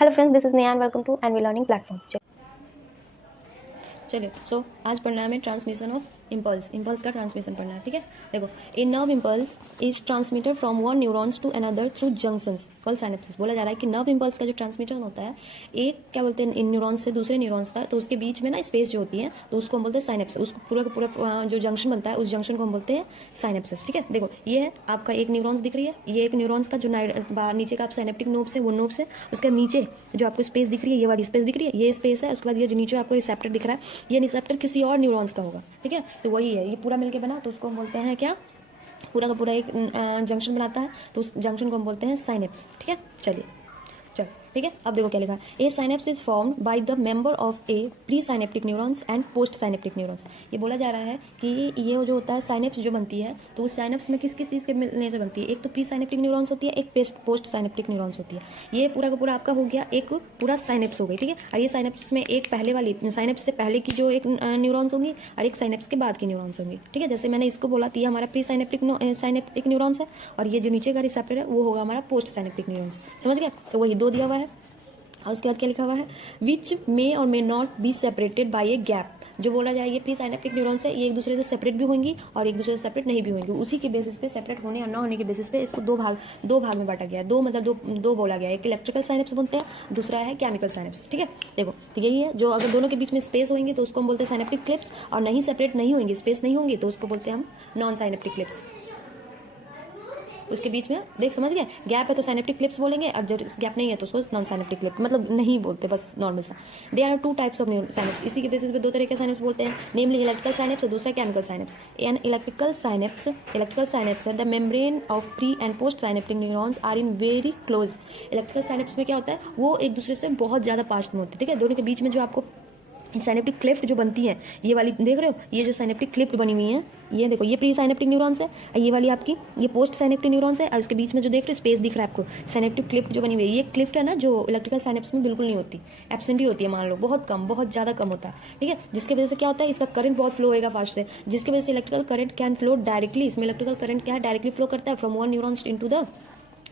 Hello friends, this is Neha and welcome to NV Learning Platform. चलिए आज पढ़ना है हमें ट्रांसमिशन ऑफ इम्पल्स का ट्रांसमिशन पढ़ना है। ठीक है, देखो a nerve impulse is transmitted from one neurons to another through junctions called synapsis. बोला जा रहा है कि नर्व इम्पल्स का जो ट्रांसमिशन होता है एक क्या बोलते हैं इन न्यूरॉन्स से दूसरे न्यूरॉन्स तक, तो उसके बीच में ना स्पेस जो होती है तो उसको हम बोलते हैं साइनेप्स। उसको पूरा का पूरा जो जंक्शन बनता है उस जंक्शन को हम बोलते हैं साइनेप्सिस। ठीक है, देखो ये है आपका एक न्यूरॉन्स दिख रही है, ये एक न्यूरॉन्स का जो बाहर नीचे का आप साइनेप्टिक नोब से वो नोब से उसके नीचे जो आपको स्पेस दिख रही है, ये वाली स्पेस दिख रही है, ये स्पेस है। उसके बाद ये जो नीचे आपको रिसेप्टर दिख रहा है, ये रिसेप्टर किसी और न्यूरॉन्स का होगा। ठीक है, तो वही है, ये पूरा मिलके बना तो उसको हम बोलते हैं क्या, पूरा का पूरा एक जंक्शन बनाता है तो उस जंक्शन को हम बोलते हैं साइनेप्स। ठीक है, चलिए चल ठीक है। अब देखो क्या लिखा है, a synapse is formed by the member of a pre synaptic neurons and post synaptic neurons. ये बोला जा रहा है कि ये जो होता है साइनेप्स जो बनती है तो उस साइनेप्स में किस किस चीज़ के मिलने से बनती है। एक तो प्री साइनेप्टिक न्यूरॉन्स होती है, एक पोस्ट साइनेप्टिक न्यूरॉन्स होती है। ये पूरा का पूरा आपका हो गया एक पूरा साइनेप्स हो गई। ठीक है, और ये साइनेप्स में एक पहले वाली साइनेप्स से पहले की जो एक न्यूरॉन्स होंगी और एक साइनेप्स के बाद की न्यूरॉन्स होंगी। ठीक है, जैसे मैंने इसको बोला था, ये हमारा प्री साइनेप्टिक न्यूरॉन्स है और ये जो नीचे का रिसेप्टर है वो होगा हमारा पोस्ट साइनेप्टिक न्यूरॉन्स। समझ गया, तो वही दो दिया हुआ है। और उसके बाद क्या लिखा हुआ है, विच मे और may not be separated by a gap. जो बोला जाए ये प्री साइनेप्टिक न्यूरॉन्स है, ये एक दूसरे से सेपरेट भी होंगी और एक दूसरे से सेपरेट नहीं भी होंगी। उसी के बेसिस पे सेपरेट होने या ना होने के बेसिस पे इसको दो भाग में बांटा गया है। दो मतलब दो बोला गया है, एक इलेक्ट्रिकल साइनेप्स बोलते हैं, दूसरा है केमिकल साइनेप्स। ठीक है, देखो तो यही है, जो अगर दोनों के बीच में स्पेस होंगी तो उसको हम बोलते हैं साइनेप्टिक क्लिप्स, और नहीं सेपरेट नहीं होंगी, स्पेस नहीं होंगी तो उसको बोलते हैं हम नॉन साइनेप्टिक क्लिप्स। उसके बीच में देख समझ गए, गैप है तो साइनेप्टिक क्लिप्स बोलेंगे, और जब गैप नहीं है तो उसको नॉन साइनेप्टिक क्लिप मतलब नहीं बोलते, बस नॉर्मल सा। There are two types of synapse. इसी के बेसिस पे दो तरह के साइनेप्स बोलते हैं, नेमली इलेक्ट्रिकल साइनेप्स और दूसरा chemical synapse. And electrical synapse the membrane of pre and post synaptic neurons are in very close. Electrical synapse में क्या होता है, वो एक दूसरे से बहुत ज़्यादा पास में होते हैं। ठीक है, दोनों के बीच में जो आपको साइनेप्टिक क्लिफ्ट जो बनती है, ये वाली देख रहे हो, ये जो साइनेप्टिक क्लिफ्ट बनी हुई है, ये देखो, ये प्री साइनेप्टिक न्यूरॉन्स है और ये वाली आपकी ये पोस्ट साइनेप्टिक न्यूरॉन्स है। और इसके बीच में जो देख रहे हो स्पेस दिख रहा है आपको, साइनेप्टिक क्लिफ्ट जो बनी हुई है, ये क्लिफ्ट है ना जो इलेक्ट्रिकल साइनेप्स में बिल्कुल नहीं होती, एब्सेंट ही होती है, मान लो बहुत कम, बहुत ज़्यादा कम होता है। ठीक है, जिसकी वजह से क्या होता है, इसका करंट बहुत फ्लो होएगा फास्ट से, जिसकी वजह से electrical current can flow directly. इसमें इलेक्ट्रिकल करंट क्या है, डायरेक्टली फ्लो करता है from one neurons into the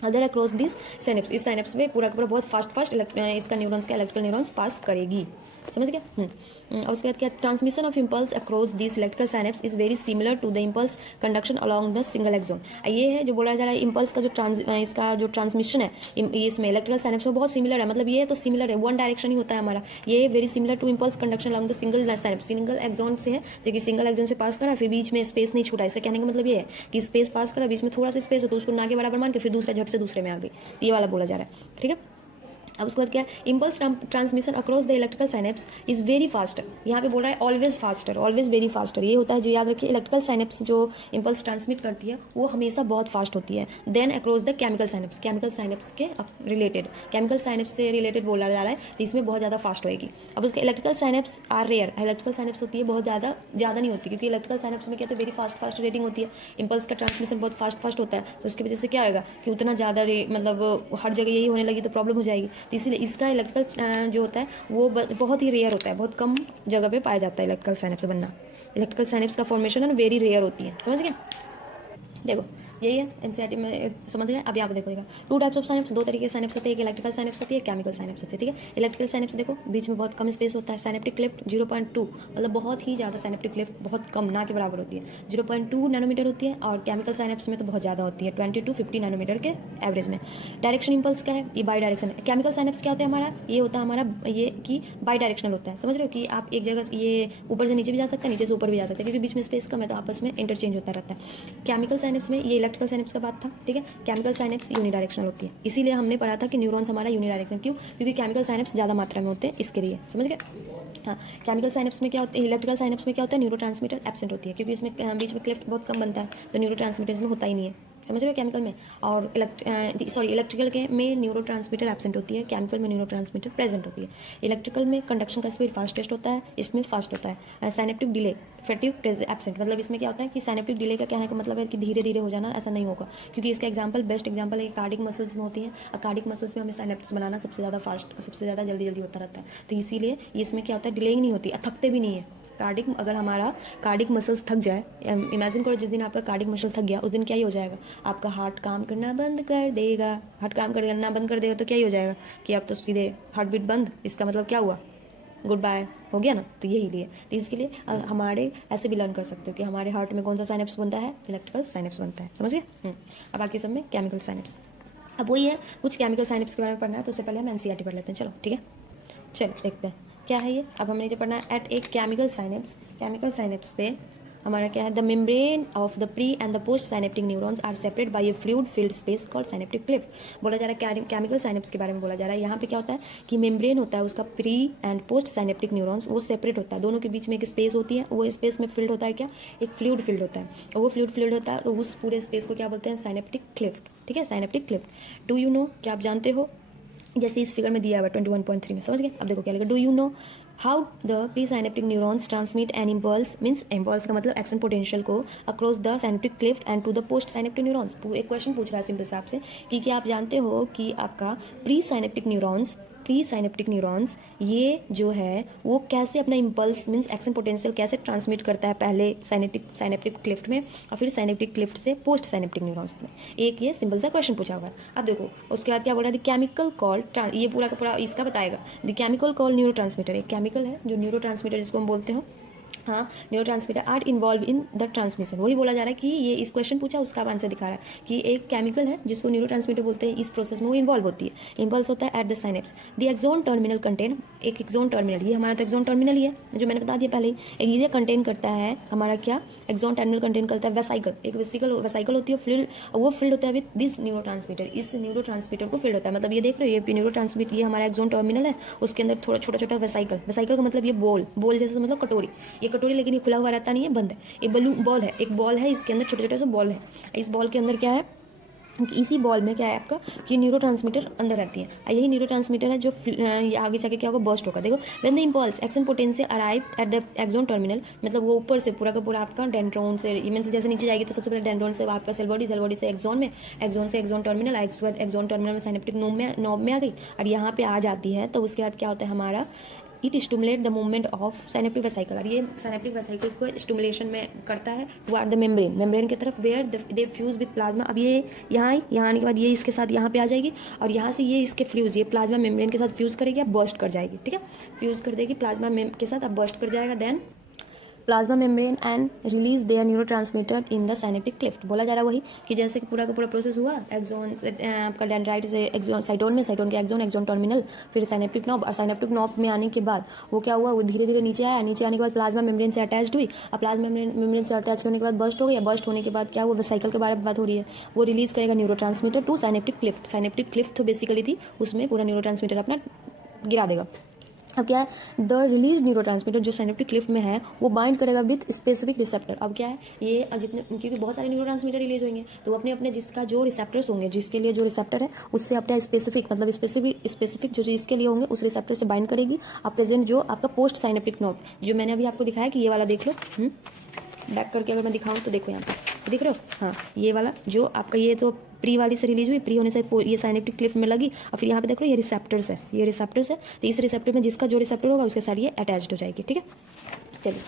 other across this synapse. इस साइनेप्स में पूरा का पूरा बहुत फास्ट इसका न्यूरॉन्स का इलेक्ट्रिकल न्यूरॉन्स पास करेगी। समझ गया। और उसके बाद क्या, transmission of impulse across this electrical synapse is very similar to the impulse conduction along the single axon. ये है जो बोला जा रहा है, इम्पल्स का जो इसका जो ट्रांसमिशन है इसमें इलेक्ट्रिकल साइनेप्स में बहुत सिमिलर है। मतलब ये तो सिमिलर है, वन डायरेक्शन ही होता है हमारा। ये very similar to impulse conduction along the single synapse. Single axon से है, देखिए सिंगल एक्सोन से पास करा, फिर बीच में स्पेस नहीं छूटा। इसका कहने का मतलब ये है कि स्पेस पास करा, बीच में थोड़ा सा स्पेस है तो उसको ना के बराबर मान के फिर दूसरा झट से दूसरे में आ गई, ये वाला बोला जा रहा है। ठीक है, अब उसके बाद क्या, impulse transmission across the electrical synapse is very fast. यहाँ पे बोल रहा है always faster, always very faster. ये होता है जो याद रखिए, इलेक्ट्रिकल साइनेप्स जो इम्पल्स ट्रांसमिट करती है वो हमेशा बहुत फास्ट होती है। Then across the chemical synapse, chemical synapse के रिलेटेड, केमिकल साइनेप्स से रिलेटेड बोला जा रहा है तो इसमें बहुत ज़्यादा फास्ट होएगी। अब उसके electrical synapse are rare, electrical synapse होती है बहुत ज़्यादा नहीं होती, क्योंकि इलेक्ट्रिकल साइनेप्स में क्या तो वेरी फास्ट रेटिंग होती है, इम्पल्स का ट्रांसमिशन बहुत फास्ट होता है, तो उसकी वजह से क्या होगा कि उतना ज़्यादा मतलब हर जगह यही होने लगी तो प्रॉब्लम हो जाएगी। तो इसलिए इसका जो होता है वो बहुत ही रेयर होता है, बहुत कम जगह पे पाया जाता है इलेक्ट्रिकल साइनेप्स बनना। इलेक्ट्रिकल साइनेप्स का फॉर्मेशन है ना वेरी रेयर होती है। समझ गए, देखो यही है एनसीईआरटी में, समझ गए। अब यहाँ पे देखो, टू टाइप्स ऑफ साइनेप्स, दो तरीके के साइनेप्स होते हैं, एक इलेक्ट्रिकल साइनेप्स होती है, केमिकल साइनेप्स होती है। ठीक है, इलेक्ट्रिकल साइनेप्स देखो बीच में बहुत कम स्पेस होता है, साइनेप्टिक क्लिफ्ट 0.2 मतलब बहुत ही ज़्यादा, साइनेप्टिक क्लिफ्ट बहुत कम ना के बराबर होती है, 0.2 नैनोमीटर होती है। और केमिकल साइनेप्स में तो बहुत ज़्यादा होती है, 20 to 50 नैनोमीटर के एवरेज में। डायरेक्शन इम्पल्स क्या है, ये बाई डायरेक्शन है। केमिकल साइनेप्स क्या होता है हमारा, ये होता है हमारा ये कि बाई डायरेक्शनल होता है। समझ रहे हो कि आप एक जगह ये ऊपर से नीचे भी जा सकते हैं, नीचे से ऊपर भी जा सकते हैं, क्योंकि बीच में स्पेस कम है तो आपस में इंटरचेंज होता रहता है। केमिकल साइनेप्स में, ये इलेक्ट्रिकल साइनेप्स का बात था। ठीक है, केमिकल साइनेप्स यूनिडायरेक्शनल होती है, इसीलिए हमने पढ़ा था कि न्यूरॉन्स हमारा यूनिडायरेक्शन, क्यों, क्योंकि केमिकल साइनेप्स ज़्यादा मात्रा में होते हैं इसके लिए। समझ गए। हाँ, केमिकल साइनेप्स में क्या होता है, इलेक्ट्रिकल साइनेप्स में क्या होता है, न्यूरोट्रांसमीटर एब्सेंट होती है, क्योंकि इसमें बीच में क्लिफ्ट बहुत कम बनता है तो न्यूरोट्रांसमीटर में होता ही नहीं है। समझ रहे हो, केमिकल में। और इलेक्ट्रिकल के में न्यूरोट्रांसमीटर एब्सेंट होती है, केमिकल में न्यूरोट्रांसमीटर प्रेजेंट होती है। इलेक्ट्रिकल में कंडक्शन का स्पीड फास्टेस्ट होता है, इसमें फास्ट होता है। साइनेप्टिक डिले फेटिव एब्सेंट, मतलब इसमें क्या होता है कि साइनेप्टिक डिले का कहने का मतलब है कि धीरे धीरे हो जाना, ऐसा नहीं होगा, क्योंकि इसका एग्जांपल बेस्ट एग्जांपल है कार्डिक मसल्स में होती है। कार्डिक मसल्स में हमें साइनेप्टिक्स बनाना सबसे ज़्यादा फास्ट, सबसे ज़्यादा जल्दी होता रहता है, तो इसीलिए इसमें क्या होता है, डिलेइंग नहीं होती, थकते भी नहीं है। कार्डिक, अगर हमारा कार्डिक मसल्स थक जाए, इमेजिन करो जिस दिन आपका कार्डिक मसल थक गया उस दिन क्या ही हो जाएगा, आपका हार्ट काम करना बंद कर देगा। हार्ट काम करना बंद कर देगा तो क्या ही हो जाएगा कि आप तो सीधे हार्ट बीट बंद, इसका मतलब क्या हुआ, गुड बाय हो गया ना। तो यही लिए, तो इसके लिए हमारे ऐसे भी लर्न कर सकते हो कि हमारे हार्ट में कौन सा साइनेप्स बनता है, इलेक्ट्रिकल साइनेप्स बनता है, समझ गए। अब बाकी सब में केमिकल साइनेप्स। अब वही है, कुछ केमिकल साइनेप्स के बारे में पढ़ना है तो उससे पहले हम एनसीईआरटी पढ़ लेते हैं। चलो ठीक है, चलो देखते हैं क्या है ये। अब हमने जो पढ़ना है at a chemical synapse, chemical synapse पे हमारा क्या है, the membrane of the pre and the post synaptic neurons are separate by a fluid filled space called synaptic cleft. बोला जा रहा है केमिकल साइनेप्स के बारे में बोला जा रहा है। यहाँ पे क्या होता है कि मेम्ब्रेन होता है उसका, pre and post synaptic neurons वो सेपरेट होता है, दोनों के बीच में एक स्पेस होती है, वो स्पेस में फिल्ड होता है क्या, एक फ्लूइड फिल्ड होता है, और वो फ्लूइड फिल्ड होता है तो उस पूरे स्पेस को क्या बोलते हैं, साइनेप्टिक क्लिफ्ट। ठीक है, synaptic Clift. Do you no, क्या आप जानते हो, जैसे इस फिगर में दिया हुआ 21.3 में, समझ गए। अब देखो क्या लिखा, do you know how the pre synaptic neurons transmit an impulse, means impulse का मतलब एक्शन पोटेंशियल को across the synaptic cleft and to the post synaptic neurons. एक क्वेश्चन पूछ रहा है सिंपल सा आपसे कि क्या आप जानते हो कि आपका प्री साइनेप्टिक न्यूरॉन्स ये जो है वो कैसे अपना इम्पल्स मीन्स एक्शन पोटेंशियल कैसे ट्रांसमिट करता है, पहले साइनेप्टिक क्लिफ्ट में और फिर साइनेप्टिक क्लिफ्ट से पोस्ट साइनेप्टिक न्यूरॉन्स में। एक ये सिंपल सा क्वेश्चन पूछा हुआ है। अब देखो उसके बाद क्या बोल रहा है, द केमिकल कॉल, ये पूरा का पूरा इसका बताएगा। The chemical call neurotransmitter, एक केमिकल है जो न्यूरो ट्रांसमीटर जिसको हम बोलते हैं, हाँ neurotransmitter are involve in the transmission. वही बोला जा रहा है कि ये इस क्वेश्चन पूछा उसका आंसर दिखा रहा है कि एक केमिकल है जिसको न्यूरो ट्रांसमीटर बोलते हैं, इस प्रोसेस में वो इन्वॉल्व होती है, इम्पल्स होता है at the synapse. The axon terminal contain, एक एक्सोन टर्मिनल, ये हमारा तो एक्सोन टर्मिनल ही है जो मैंने बता दिया पहले ही, ये कंटेन करता है हमारा क्या, एक्सोन टर्मिनल कंटेन करता है वेसाइकल, एक वेसाइकल होती है फील्ड, वो फील्ड होता है विद दिस न्यूरो ट्रांसमीटर, इस न्यूरो ट्रांसमीटर को फील्ड होता है। मतलब ये देख रहे हो ये न्यूरो ट्रांसमीटर, ये हमारा एक्सोन टर्मिनल है, उसके अंदर थोड़ा छोटा छोटा वेसाइकल, वेसाइकल का मतलब ये बॉल जैसे मतलब कटोरी, ये कटोरी लेकिन ये खुला हुआ रहता नहीं है, बंद है, एक बॉल है, एक बॉल है, इसके अंदर छोटे छोटे से बॉल है, इस बॉल के अंदर क्या है, इसी बॉल में क्या है आपका कि न्यूरो ट्रांसमीटर अंदर रहती है, यही न्यूरो ट्रांसमीटर है जो आगे जाके क्या होगा, बर्स्ट होगा। देखो when the impulse action potential arrive at the axon terminal, मतलब वो ऊपर से पूरा का पूरा आपका डेंड्रोन से, मींस जैसे नीचे जाएगी तो सबसे पहले डेंड्रोन से आपका सेल बॉडी, सेल बॉडी से एक्सोन में, एक्सोन से एक्सोन टर्मिनल, एक्सोन टर्मिनल में साइनेप्टिक नोब में आ गई और यहाँ पे आ जाती है। तो उसके बाद क्या होता है हमारा, it stimulate the movement of synaptic vesicle, और ये साइनेप्टिक वेसाइकल को स्टिमुलेशन में करता है टुवर्ड द मेम्ब्रेन की तरफ, where they fuse with plasma. अब ये यहाँ आने के बाद ये इसके साथ यहाँ पे आ जाएगी और यहाँ से ये इसके फ्यूज, ये प्लाज्मा मेम्ब्रेन के साथ फ्यूज करेगी, अब बर्स्ट कर जाएगी। ठीक है, फ्यूज कर देगी प्लाज्मा के साथ, अब बर्स्ट कर जाएगा, then plasma membrane and release their neurotransmitter in the synaptic cleft. बोला जा रहा है वही कि जैसे कि पूरा का पूरा प्रोसेस हुआ, एक्सोन आपका डेंड्राइट से एक्सोन, साइटोन में, साइटोन के एक्सोन टर्मिनल, फिर साइनेप्टिक नॉब, और साइनेप्टिक नॉब में आने के बाद वो क्या हुआ, वो धीरे धीरे नीचे आया, नीचे आने के बाद प्लाज्मा मेम्ब्रेन से अटैच हुई, और प्लाज्मा मेम्ब्रेन से अटैच होने के बाद बर्स्ट हो गया, बर्स्ट होने के बाद क्या हुआ, साइकिल के बारे में बात हो रही है, वो रिलीज करेगा neurotransmitter to synaptic cleft. Synaptic cleft तो बेसिकली थी, उसमें पूरा न्यूरोट्रांसमीटर अपना गिरा देगा। अब क्या है, द रिलीज न्यूरोट्रांसमीटर जो साइनेप्टिक क्लिफ्ट में है वो बाइंड करेगा विद स्पेसिफिक रिसेप्टर। अब क्या है ये जितने, क्योंकि बहुत सारे न्यूरोट्रांसमीटर रिलीज होंगे तो अपने अपने जिसका जो रिसेप्टर्स होंगे, जिसके लिए जो रिसेप्टर है उससे अपने स्पेसिफिक, मतलब स्पेसिफिक जो इसके लिए होंगे उस रिसेप्टर से बाइंड करेगी। अब प्रेजेंट जो आपका पोस्ट साइनेप्टिक नोड जो मैंने अभी आपको दिखाया कि ये वाला देख लो, बैक करके अगर मैं दिखाऊँ तो देखो यहाँ पे दिख रहे हो, हाँ ये वाला जो आपका, ये तो प्री वाली से रिलीज हुई, प्री होने से ये साइनेप्टिक क्लिफ्ट में लगी, और फिर यहाँ पे देख लो ये रिसेप्टर्स है, ये रिसेप्टर्स है, तो इस रिसेप्टर में जिसका जो रिसेप्टर होगा उसके साथ ये अटैच्ड हो जाएगी। ठीक है, चलिए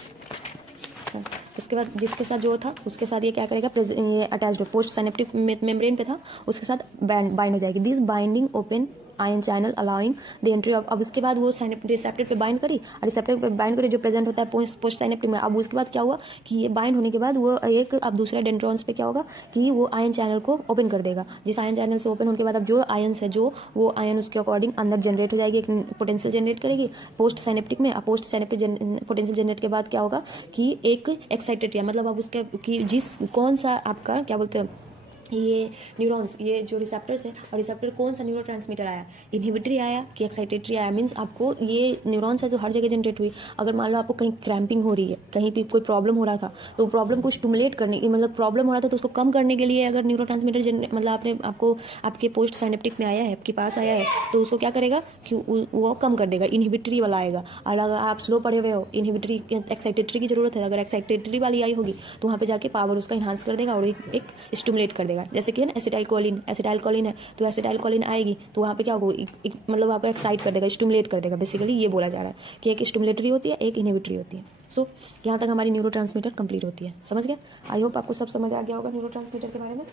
हाँ, उसके बाद जिसके साथ जो था उसके साथ ये क्या करेगा, ये अटैच्ड हो, पोस्ट साइनेप्टिक मेम्ब्रेन पे था उसके साथ बाइंड हो जाएगी। This binding open ion channel allowing the entry of, अब उसके बाद वो रिसेप्टर पे बाइंड करी, और रिसेप्टर पे बाइंड करी जो प्रेजेंट होता है पोस्ट साइनेप्टिक में। अब उसके बाद क्या हुआ कि ये बाइंड होने के बाद वो एक, अब दूसरे डेंड्रॉन्स पे क्या होगा कि वो आयन चैनल को ओपन कर देगा। जिस आयन चैनल से ओपन होने के बाद अब जो आयन्स है, जो वो आयन उसके अकॉर्डिंग अंदर जनरेट हो जाएगी, एक पोटेंशियल जनरेट करेगी पोस्ट साइनेप्टिक में। पोस्ट साइनेप्टिक पोटेंशियल जनरेट के बाद क्या होगा कि एक एक्साइटेड, मतलब अब उसके कि जिस कौन सा आपका क्या बोलते हैं ये न्यूरॉन्स, ये जो रिसेप्टर्स है, और रिसेप्टर कौन सा न्यूरोट्रांसमीटर आया, इनहिबिटरी आया कि एक्साइटेटरी आया, मीन्स आपको ये न्यूरॉन्स है जो हर जगह जनरेट हुई। अगर मान लो आपको कहीं क्रैम्पिंग हो रही है, कहीं भी कोई प्रॉब्लम हो रहा था, तो प्रॉब्लम को स्टिमुलेट करने, मतलब प्रॉब्लम हो रहा था तो उसको कम करने के लिए अगर न्यूरोट्रांसमीटर मतलब आपको आपके पोस्ट साइनेप्टिक में आया है, आपके पास आया है, तो उसको क्या करेगा कि वो कम कर देगा, इनहिबिटरी वाला आएगा। और अगर आप स्लो पढ़े हुए हो, इनहिबिटरी एक्साइटेटरी की जरूरत है, अगर एक्साइटेटरी वाली आई होगी तो वहाँ पे जाके पावर उसका इन्हांस कर देगा और एक स्टिमुलेट कर देगा। जैसे कि ना एसिटाइलकोलिन है, तो एसिटाइलकोलिन आएगी तो वहाँ पे क्या होगा, मतलब आपको एक्साइट कर देगा, स्टिमुलेट कर देगा। बेसिकली ये बोला जा रहा है कि एक स्टिमुलेटरी होती है, एक इनहिबिटरी होती है। सो यहाँ तक हमारी न्यूरो ट्रांसमीटर कंप्लीट होती है। समझ गया? आई होप आपको सब समझ आ गया होगा न्यूरो ट्रांसमीटर के बारे में।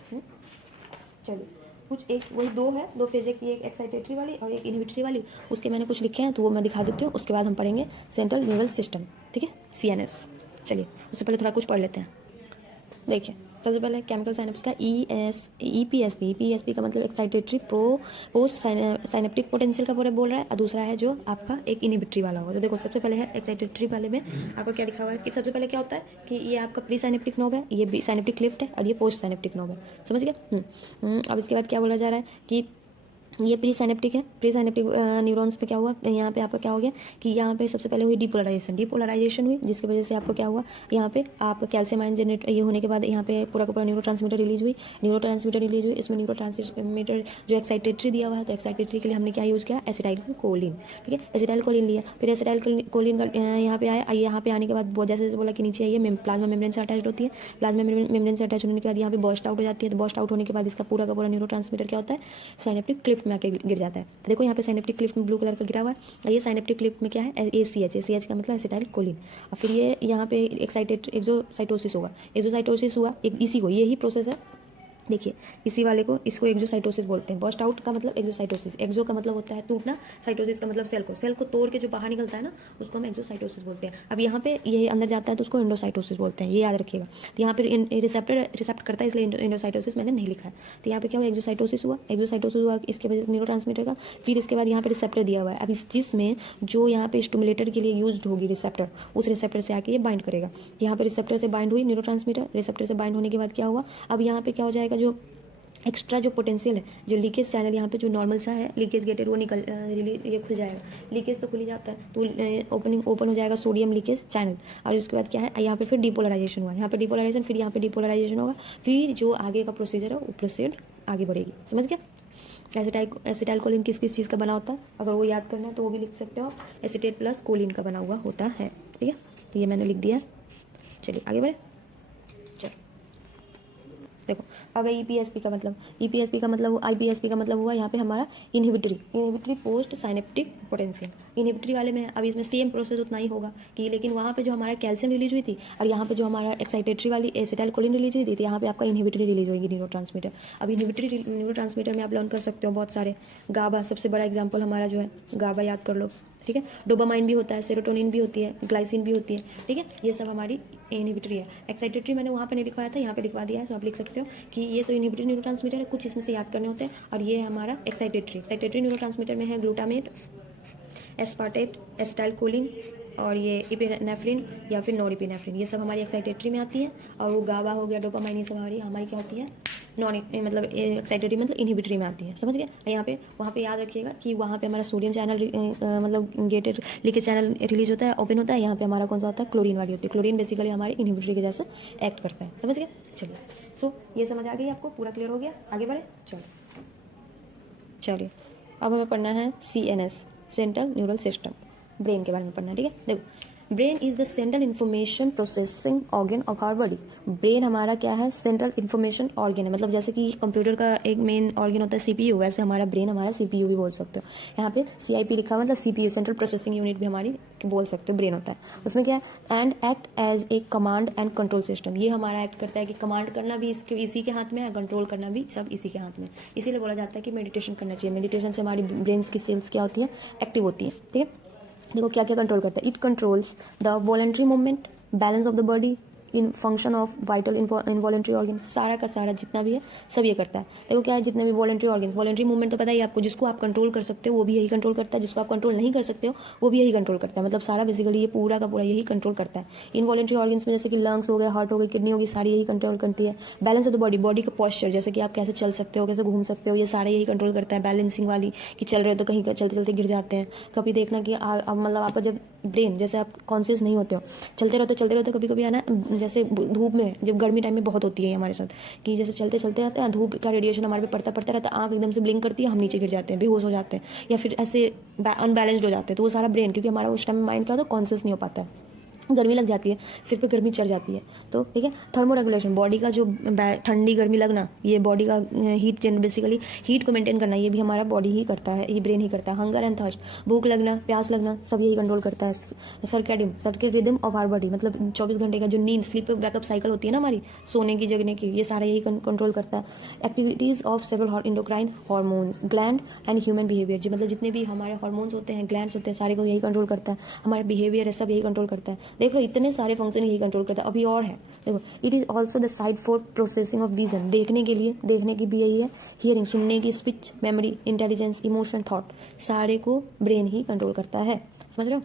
चलिए, कुछ एक वही दो है, दो फेज की, एक एक्साइटेटरी वाली और एक इनहिबिटरी वाली, उसके मैंने कुछ लिखे हैं तो वो मैं दिखा देती हूँ। उसके बाद हम पढ़ेंगे सेंट्रल न्यूरल सिस्टम, ठीक है, CNS। चलिए, उससे पहले थोड़ा कुछ पढ़ लेते हैं। देखिए, सबसे पहले केमिकल साइनेप्स का EPSP का मतलब एक्साइटेटरी पोस्ट साइनेप्टिक पोटेंशियल का पूरा बोल रहा है, और दूसरा है जो आपका एक इनहिबिटरी वाला होगा। तो देखो, सबसे पहले है एक्साइटेटरी वाले में आपको क्या लिखा हुआ है कि सबसे पहले क्या होता है कि ये आपका प्री साइनेप्टिक नोब है, ये साइनेप्टिक क्लिफ्ट है, और ये पोस्ट साइनेप्टिक नोब है। समझ गया? अब इसके बाद क्या बोला जा रहा है कि ये प्री साइनेप्टिक है। प्री साइनेप्टिक न्यूरॉन्स पे क्या हुआ, यहाँ पे आपका क्या हो गया कि यहाँ पे सबसे पहले हुई डीपोलराइजेशन हुई, जिसकी वजह से आपको क्या हुआ, यहाँ पे आपका कैल्शियम आयन जनरेट ये होने के बाद यहाँ पे पूरा का पूरा न्यूरो ट्रांसमीटर रिलीज हुई। इसमें न्यूरो ट्रांसमीटर जो एक्साइटेटरी दिया हुआ है, तो एक्साइटेटरी के लिए हमने क्या यूज़ किया, एसिटाइल कोलिन। ठीक है, एसिटाइल कोलिन लिया, फिर एसिटाइल कोलिन का यहाँ पे आया। यहाँ पे आने के बाद बहुत जैसे बोला कि नीचे आइए, प्लाज्मा मेम्ब्रेन से अटैच होती है। प्लाज्मा मेम्ब्रेन से अटैच होने के बाद यहाँ पे बर्स्ट आउट हो जाती है। तो बर्स्ट आउट होने के बाद इसका पूरा का पूरा न्यूरो ट्रांसमीटर क्या होता है, साइनेप्टिक क्लिफ्ट में आके गिर जाता है। देखो यहाँ पे साइनेप्टिक क्लिफ्ट में ब्लू कलर का गिरा हुआ है, और ये साइनेप्टिक क्लिफ्ट में क्या है, ACH का मतलब एसिटाइल कोलिन। और फिर ये यहाँ पे एक्सोसाइटोसिस हुआ, एक इसी को यही प्रोसेस है। देखिए, इसी वाले को इसको एक्सोसाइटोसिस बोलते हैं। बर्स्ट आउट का मतलब एक्सोसाइटोसिस, एक्सो का मतलब होता है टूटना, साइटोसिस का मतलब सेल को तोड़ के जो बाहर निकलता है ना, उसको हम एक्सोसाइटोसिस बोलते हैं। अब यहाँ पे ये अंदर जाता है तो उसको एंडोसाइटोसिस बोलते हैं, ये याद रखिएगा। तो यहाँ पे रिसेप्ट करता है, इसलिए एंडोसाइटोसिस मैंने नहीं लिखा है। तो यहाँ पे क्या हुआ, एक्सोसाइटोसिस हुआ, इसके वजह से न्यूरो ट्रांसमीटर का। फिर इसके बाद यहाँ पे रिसेप्टर दिया हुआ है। अब इस जिसमें जो यहाँ पे स्टिमुलेटर के लिए यूज होगी रिसेप्टर, उस रिसेप्टर से आके ये बाइंड करेगा। यहाँ पे रिसेप्टर से बाइंड हुई न्यूरो ट्रांसमीटर, रिसेप्टर से बाइंड होने के बाद क्या हुआ, अब यहाँ पे क्या हो जाएगा, जो एक्स्ट्रा जो पोटेंशियल है, जो लीकेज चैनल यहाँ पे जो नॉर्मल सा है लीकेज गेटेड, वो ये खुल जाएगा। लीकेज तो खुल ही जाता है, तो ओपन हो जाएगा सोडियम लीकेज चैनल। और उसके बाद क्या है, यहाँ पे फिर डिपोलराइजेशन हुआ, यहाँ पे डिपोलराइजेशन, फिर यहाँ पे डिपोलराइजेशन होगा। फिर जो आगे का प्रोसीजर है वो प्रोसीड आगे बढ़ेगी। समझ गया? एसिटाइल कोलिन किस किस चीज़ का बना होता है, अगर वो याद करना है तो वो भी लिख सकते हो, एसिटेट प्लस कोलिन का बना हुआ होता है। ठीक है, तो ये मैंने लिख दिया। चलिए आगे बढ़े। देखो, अब EPSP का मतलब, IPSP का मतलब हुआ यहाँ पे हमारा inhibitory post synaptic potential. Inhibitory वाले में अभी इसमें सेम प्रोसेस उतना ही होगा कि, लेकिन वहाँ पे जो हमारा कैल्शियम रिलीज हुई थी, और यहाँ पे जो हमारा एक्साइटेटरी वाली एसिटाइल कोलिन रिलीज हुई थी, तो यहाँ पे आपका इनहिबिटरी रिलीज होगी न्यूरो ट्रांसमीटर। अब इनहिबिटरी न्यूरो ट्रांसमीटर में आप लर्न कर सकते हो बहुत सारे। गाबा सबसे बड़ा एग्जाम्पल हमारा जो है, गाबा याद कर लो। ठीक है, डोपामाइन भी होता है, सेरोटोनिन भी होती है, ग्लाइसिन भी होती है। ठीक है, ये सब हमारी इनहिबिटरी है। एक्साइटेटरी मैंने वहाँ पे नहीं लिखवाया था, यहाँ पे लिखवा दिया है, तो आप लिख सकते हो कि ये तो इनहिबिटरी न्यूरो ट्रांसमीटर है, कुछ इसमें से याद करने होते हैं। और ये हमारा एक्साइटेटरी न्यूरो ट्रांसमीटर में है ग्लूटामेट, एस्पार्टेट, एसिटाइल कोलिन, और ये इपिनेफ्रिन या फिर नॉरएपिनेफ्रिन, ये सब हमारी एक्साइटेटरी में आती है। और वो गाबा हो गया, डोपामाइन, ये सब हमारी क्या होती है, मतलब एक्साइटेटरी मतलब इनहिबिटरी में आती है। समझ गए? यहाँ पे वहाँ पे याद रखिएगा कि वहाँ पे हमारा सोडियम चैनल मतलब गेटेड लीकेज चैनल रिलीज होता है, ओपन होता है। यहाँ पे हमारा कौन सा होता है, क्लोरीन वाली होती है। क्लोरीन बेसिकली हमारे इनहिबिटरी के जैसा एक्ट करता है। समझ गए? चलिए, सो ये समझ आ गई आपको, पूरा क्लियर हो गया? आगे बढ़े। चलिए, अब हमें पढ़ना है CNS, central neural system, brain के बारे में पढ़ना है। ठीक है, देखो, brain is the central information processing organ of our body. Brain हमारा क्या है, सेंट्रल इन्फॉर्मेशन ऑर्गन है। मतलब जैसे कि कंप्यूटर का एक मेन ऑर्गन होता है CPU, वैसे हमारा ब्रेन हमारा CPU भी बोल सकते हो। यहाँ पे CIP लिखा, मतलब CPU, सेंट्रल प्रोसेसिंग यूनिट भी हमारी बोल सकते हो, ब्रेन होता है। उसमें क्या है, and act as a command and control system. ये हमारा एक्ट करता है कि कमांड करना भी इसी के हाथ में है, कंट्रोल करना भी सब इसी के हाथ में। इसीलिए बोला जाता है कि मेडिटेशन करना चाहिए। मेडिटेशन से हमारी ब्रेन की सेल्स क्या होती है, एक्टिव होती है। ठीक है, देखो क्या क्या कंट्रोल करता है। It controls the voluntary movement, balance of the body, in function of vital involuntary organ, सारा का सारा जितना भी है सब ये करता है। देखो क्या है, जितने भी वॉलेंट्री ऑर्गन, वॉलेंट्री मूवमेंट तो पता ही आपको, जिसको आप कंट्रोल कर सकते हो वो भी यही कंट्रोल करता है, जिसको आप कंट्रोल नहीं कर सकते हो वो भी यही कंट्रोल करता है। मतलब सारा बेसिकली ये पूरा का पूरा यही कंट्रोल करता है। इनवॉलेंट्री ऑर्गन्स में जैसे कि लंग्स हो गए, हार्ट हो गई, किडनी होगी, सारी यही कंट्रोल करती है। Balance of the body, body का पॉस्चर, जैसे कि आप कैसे चल सकते हो, कैसे घूम सकते हो, ये सारे यही कंट्रोल करता है। बैलेंसिंग वाली, कि चल रहे हो तो कहीं चलते चलते गिर जाते हैं। कभी देखना कि मतलब आपका जब ब्रेन, जैसे आप कॉन्शियस नहीं होते हो, चलते रहते कभी कभी आना, जैसे धूप में, जब गर्मी टाइम में बहुत होती है हमारे साथ, कि जैसे चलते चलते आते हैं, धूप का रेडिएशन हमारे पे पड़ता रहता है, आँख एकदम से ब्लिंक करती है, हम नीचे गिर जाते हैं, बेहोश हो जाते हैं, या फिर ऐसे अनबैलेंस्ड हो जाते हैं। तो वो सारा ब्रेन, क्योंकि हमारा उस टाइम में माइंड क्या होता है, कॉन्शियस नहीं हो पाता है। गर्मी लग जाती है, सिर पे गर्मी चढ़ जाती है, तो ठीक है। थर्मो रेगुलेशन, बॉडी का जो ठंडी गर्मी लगना, ये बॉडी का हीट जनरल बेसिकली हीट को मेंटेन करना, ये भी हमारा बॉडी ही करता है, ये ब्रेन ही करता है। हंगर एंड थर्स्ट, भूख लगना, प्यास लगना, सब यही कंट्रोल करता है। Circadian rhythm of our body, मतलब 24 घंटे का जो नींद स्लीप बैकअप साइकिल होती है ना हमारी, सोने की जगने की, ये सारा यही कंट्रोल करता है। Activities of several endocrine hormones, gland and human behaviour, जो मतलब जितने भी हमारे हार्मोन्स होते हैं, ग्लैंड्स होते हैं, सारे को यही कंट्रोल करता है। हमारा बिहेवियर है सब यही कंट्रोल करता है। देख लो इतने सारे फंक्शन यही कंट्रोल करता है। अभी और है, देखो, it is also the side for processing of vision, देखने के लिए, देखने की भी यही है। हियरिंग, सुनने की, speech, memory, intelligence, emotion, thought, सारे को ब्रेन ही कंट्रोल करता है, समझ रहे हो।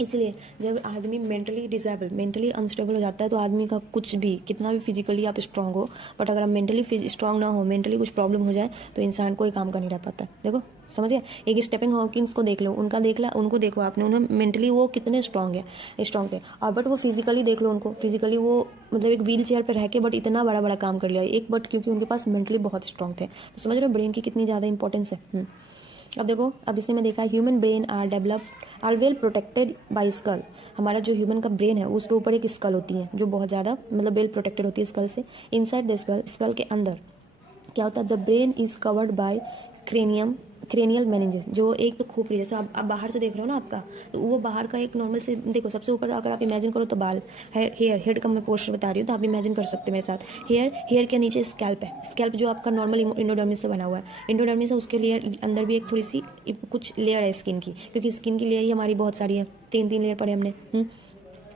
इसलिए जब आदमी मेंटली डिसेबल, मेंटली अनस्टेबल हो जाता है, तो आदमी का कुछ भी, कितना भी फिजिकली आप स्ट्रांग हो, बट अगर आप मेंटली स्ट्रांग ना हो, मेंटली कुछ प्रॉब्लम हो जाए, तो इंसान कोई काम का नहीं रह पाता। देखो, समझ गए। एक स्टीफन हॉकिंस को देख लो, उनका देख ला, उनको देखो आपने, उन्हें मेंटली वो कितने स्ट्रांग थे, और बट वो फिजिकली देख लो उनको, फिजिकली वो मतलब एक व्हील चेयर पर रह के बट इतना बड़ा बड़ा काम कर लिया एक, बट क्योंकि उनके पास मेंटली बहुत स्ट्रांग थे। तो समझ रहे हो ब्रेन की कितनी ज़्यादा इंपॉर्टेंस है। अब देखो, अब इसे में देखा, human brain are developed are well protected by skull, हमारा जो ह्यूमन का ब्रेन है उसके ऊपर एक स्कल होती है जो बहुत ज़्यादा मतलब वेल प्रोटेक्टेड होती है स्कल से। इनसाइड द स्कल, स्कल के अंदर क्या होता है, the brain is covered by cranial meninges, जो एक तो खोपड़ी, जैसे आप बाहर से देख रहे हो ना आपका, तो वो बाहर का एक नॉर्मल से देखो, सबसे ऊपर अगर आप इमेजिन करो तो बाल, हेड का मैं पोस्टर बता रही हूँ, तो आप इमेजिन कर सकते हो मेरे साथ। हेयर के नीचे स्कैल्प है, स्कैल्प जो आपका नॉर्मल इंडोडर्मिस से बना हुआ है, इंडोडर्मिस है, उसके लेयर अंदर भी एक थोड़ी सी कुछ लेयर है स्किन की, क्योंकि स्किन की लेयर ही हमारी बहुत सारी है, तीन लेयर पड़े हमने।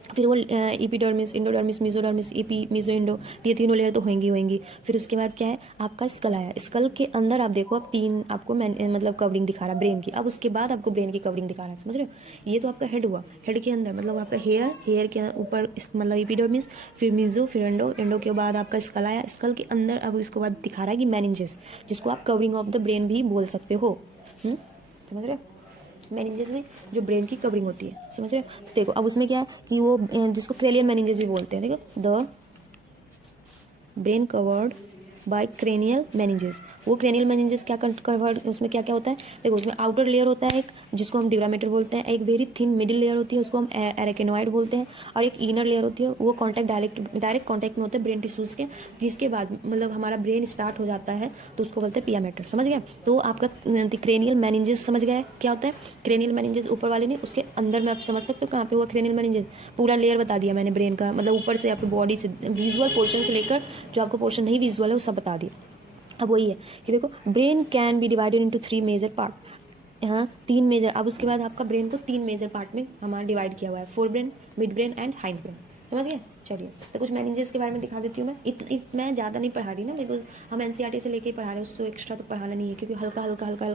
फिर वो एपिडर्मिस, इंडोडर्मिस, मेसोडर्मिस, मेसो इंडो, ये तीनों लेयर तो होंगी। फिर उसके बाद क्या है, आपका स्कल आया, स्कल के अंदर आप देखो, अब तीन आपको मतलब कवरिंग दिखा रहा है ब्रेन की। अब उसके बाद आपको ब्रेन की कवरिंग दिखा रहा है, समझ रहे हो। ये तो आपका हेड हुआ, हेड के अंदर मतलब आपका हेयर के ऊपर मतलब एपिडर्मिस, फिर मेसो, फिर इंडो के बाद आपका स्कल आया, स्कल के अंदर अब इसके बाद दिखा रहा है कि मेनिंजेस, जिसको आप कवरिंग ऑफ द ब्रेन भी बोल सकते हो, समझ रहे हो। मेनिंजेस में जो ब्रेन की कवरिंग होती है, समझ रहे हो। देखो अब उसमें क्या है कि वो जिसको क्रेनियल मेनिंजेस भी बोलते हैं, देखो, the brain covered by cranial meninges, वो क्रेनियल मेनिंजेस क्या कवर्ड, उसमें क्या क्या होता है, देखो उसमें आउटर लेयर होता है एक, जिसको हम ड्यूरामेटर बोलते हैं, एक वेरी थिन मिडिल लेयर होती है, उसको हम एरेकेनॉइड बोलते हैं, और एक इनर लेयर होती है, वो डायरेक्ट कॉन्टैक्ट में होते हैं ब्रेन टिश्यूज के, जिसके बाद मतलब हमारा ब्रेन स्टार्ट हो जाता है, तो उसको बोलते हैं पिया मैटर, समझ गए। तो आपका क्रेनियल मेनिंजेस समझ गए क्या होता है। क्रेनियल मेनिंजेस ऊपर वाले नहीं, उसके अंदर में आप समझ सकते हो कहाँ पे हुआ क्रेनियल मेनिंजेस, पूरा लेयर बता दिया मैंने ब्रेन का, मतलब ऊपर से आपकी बॉडी से विजुअल पोर्शन से लेकर जो आपको पोर्शन नहीं विजुअल है वो सब बता दिया। अब वही है कि देखो, brain can be divided into 3 major part, यहाँ 3 मेजर, अब उसके बाद आपका ब्रेन को 3 मेजर पार्ट में हमारा डिवाइड किया हुआ है, fore brain, mid brain and hind brain, समझ गए। चलिए, तो कुछ मेनिंजेस के बारे में दिखा देती हूँ मैं। मैं ज़्यादा नहीं पढ़ा रही ना, बिकॉज हम एनसीईआरटी से लेके ही पढ़ा रहे हैं, उससे एक्स्ट्रा तो पढ़ाना नहीं है, क्योंकि हल्का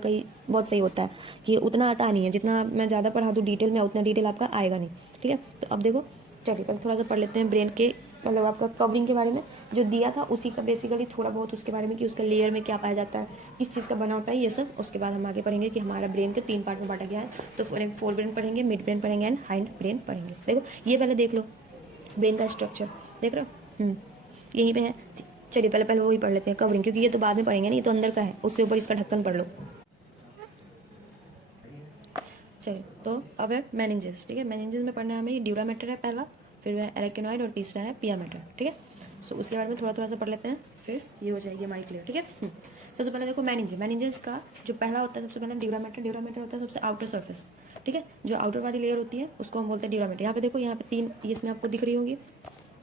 ही बहुत सही होता है, कि उतना आता नहीं है, जितना मैं ज़्यादा पढ़ा दूँ डिटेल में उतना डिटेल आपका आएगा नहीं, ठीक है। तो अब देखो, चलिए पहले थोड़ा सा पढ़ लेते हैं ब्रेन के मतलब आपका कवरिंग के बारे में, जो दिया था उसी का बेसिकली थोड़ा बहुत उसके बारे में, कि उसका लेयर में क्या पाया जाता है, किस चीज़ का बना होता है, ये सब। उसके बाद हम आगे पढ़ेंगे कि हमारा ब्रेन के 3 पार्ट में बांटा गया है, तो फोर ब्रेन पढ़ेंगे, मिड ब्रेन पढ़ेंगे एंड हाइंड ब्रेन पढ़ेंगे। देखो ये पहले देख लो ब्रेन का स्ट्रक्चर, देख रहे हो, यहीं पे है। चलिए पहले वही पढ़ लेते हैं कवरिंग, क्योंकि ये तो बाद में पढ़ेंगे ना, ये तो अंदर का है, उससे ऊपर इसका ढक्कन पढ़ लो। चलिए, तो अब है मेनिंजेस, ठीक है। मेनिंजेस में पढ़ना है हमें, ड्यूरामेटर है पहला, फिर है एरेकेनॉइड, और तीसरा है पिया मैटर, ठीक है। सो उसके बारे में थोड़ा सा पढ़ लेते हैं, फिर ये हो जाएगी हमारी क्लियर, ठीक है। सबसे पहले देखो मेनिंजेस का जो पहला होता है, सबसे पहले ड्यूरामेटर होता है सबसे आउटर सर्फेस, ठीक है। जो आउटर वाली लेयर होती है उसको हम बोलते हैं ड्यूरामेटर। यहाँ पे देखो, यहाँ पे 3 इसमें आपको दिख रही होंगी,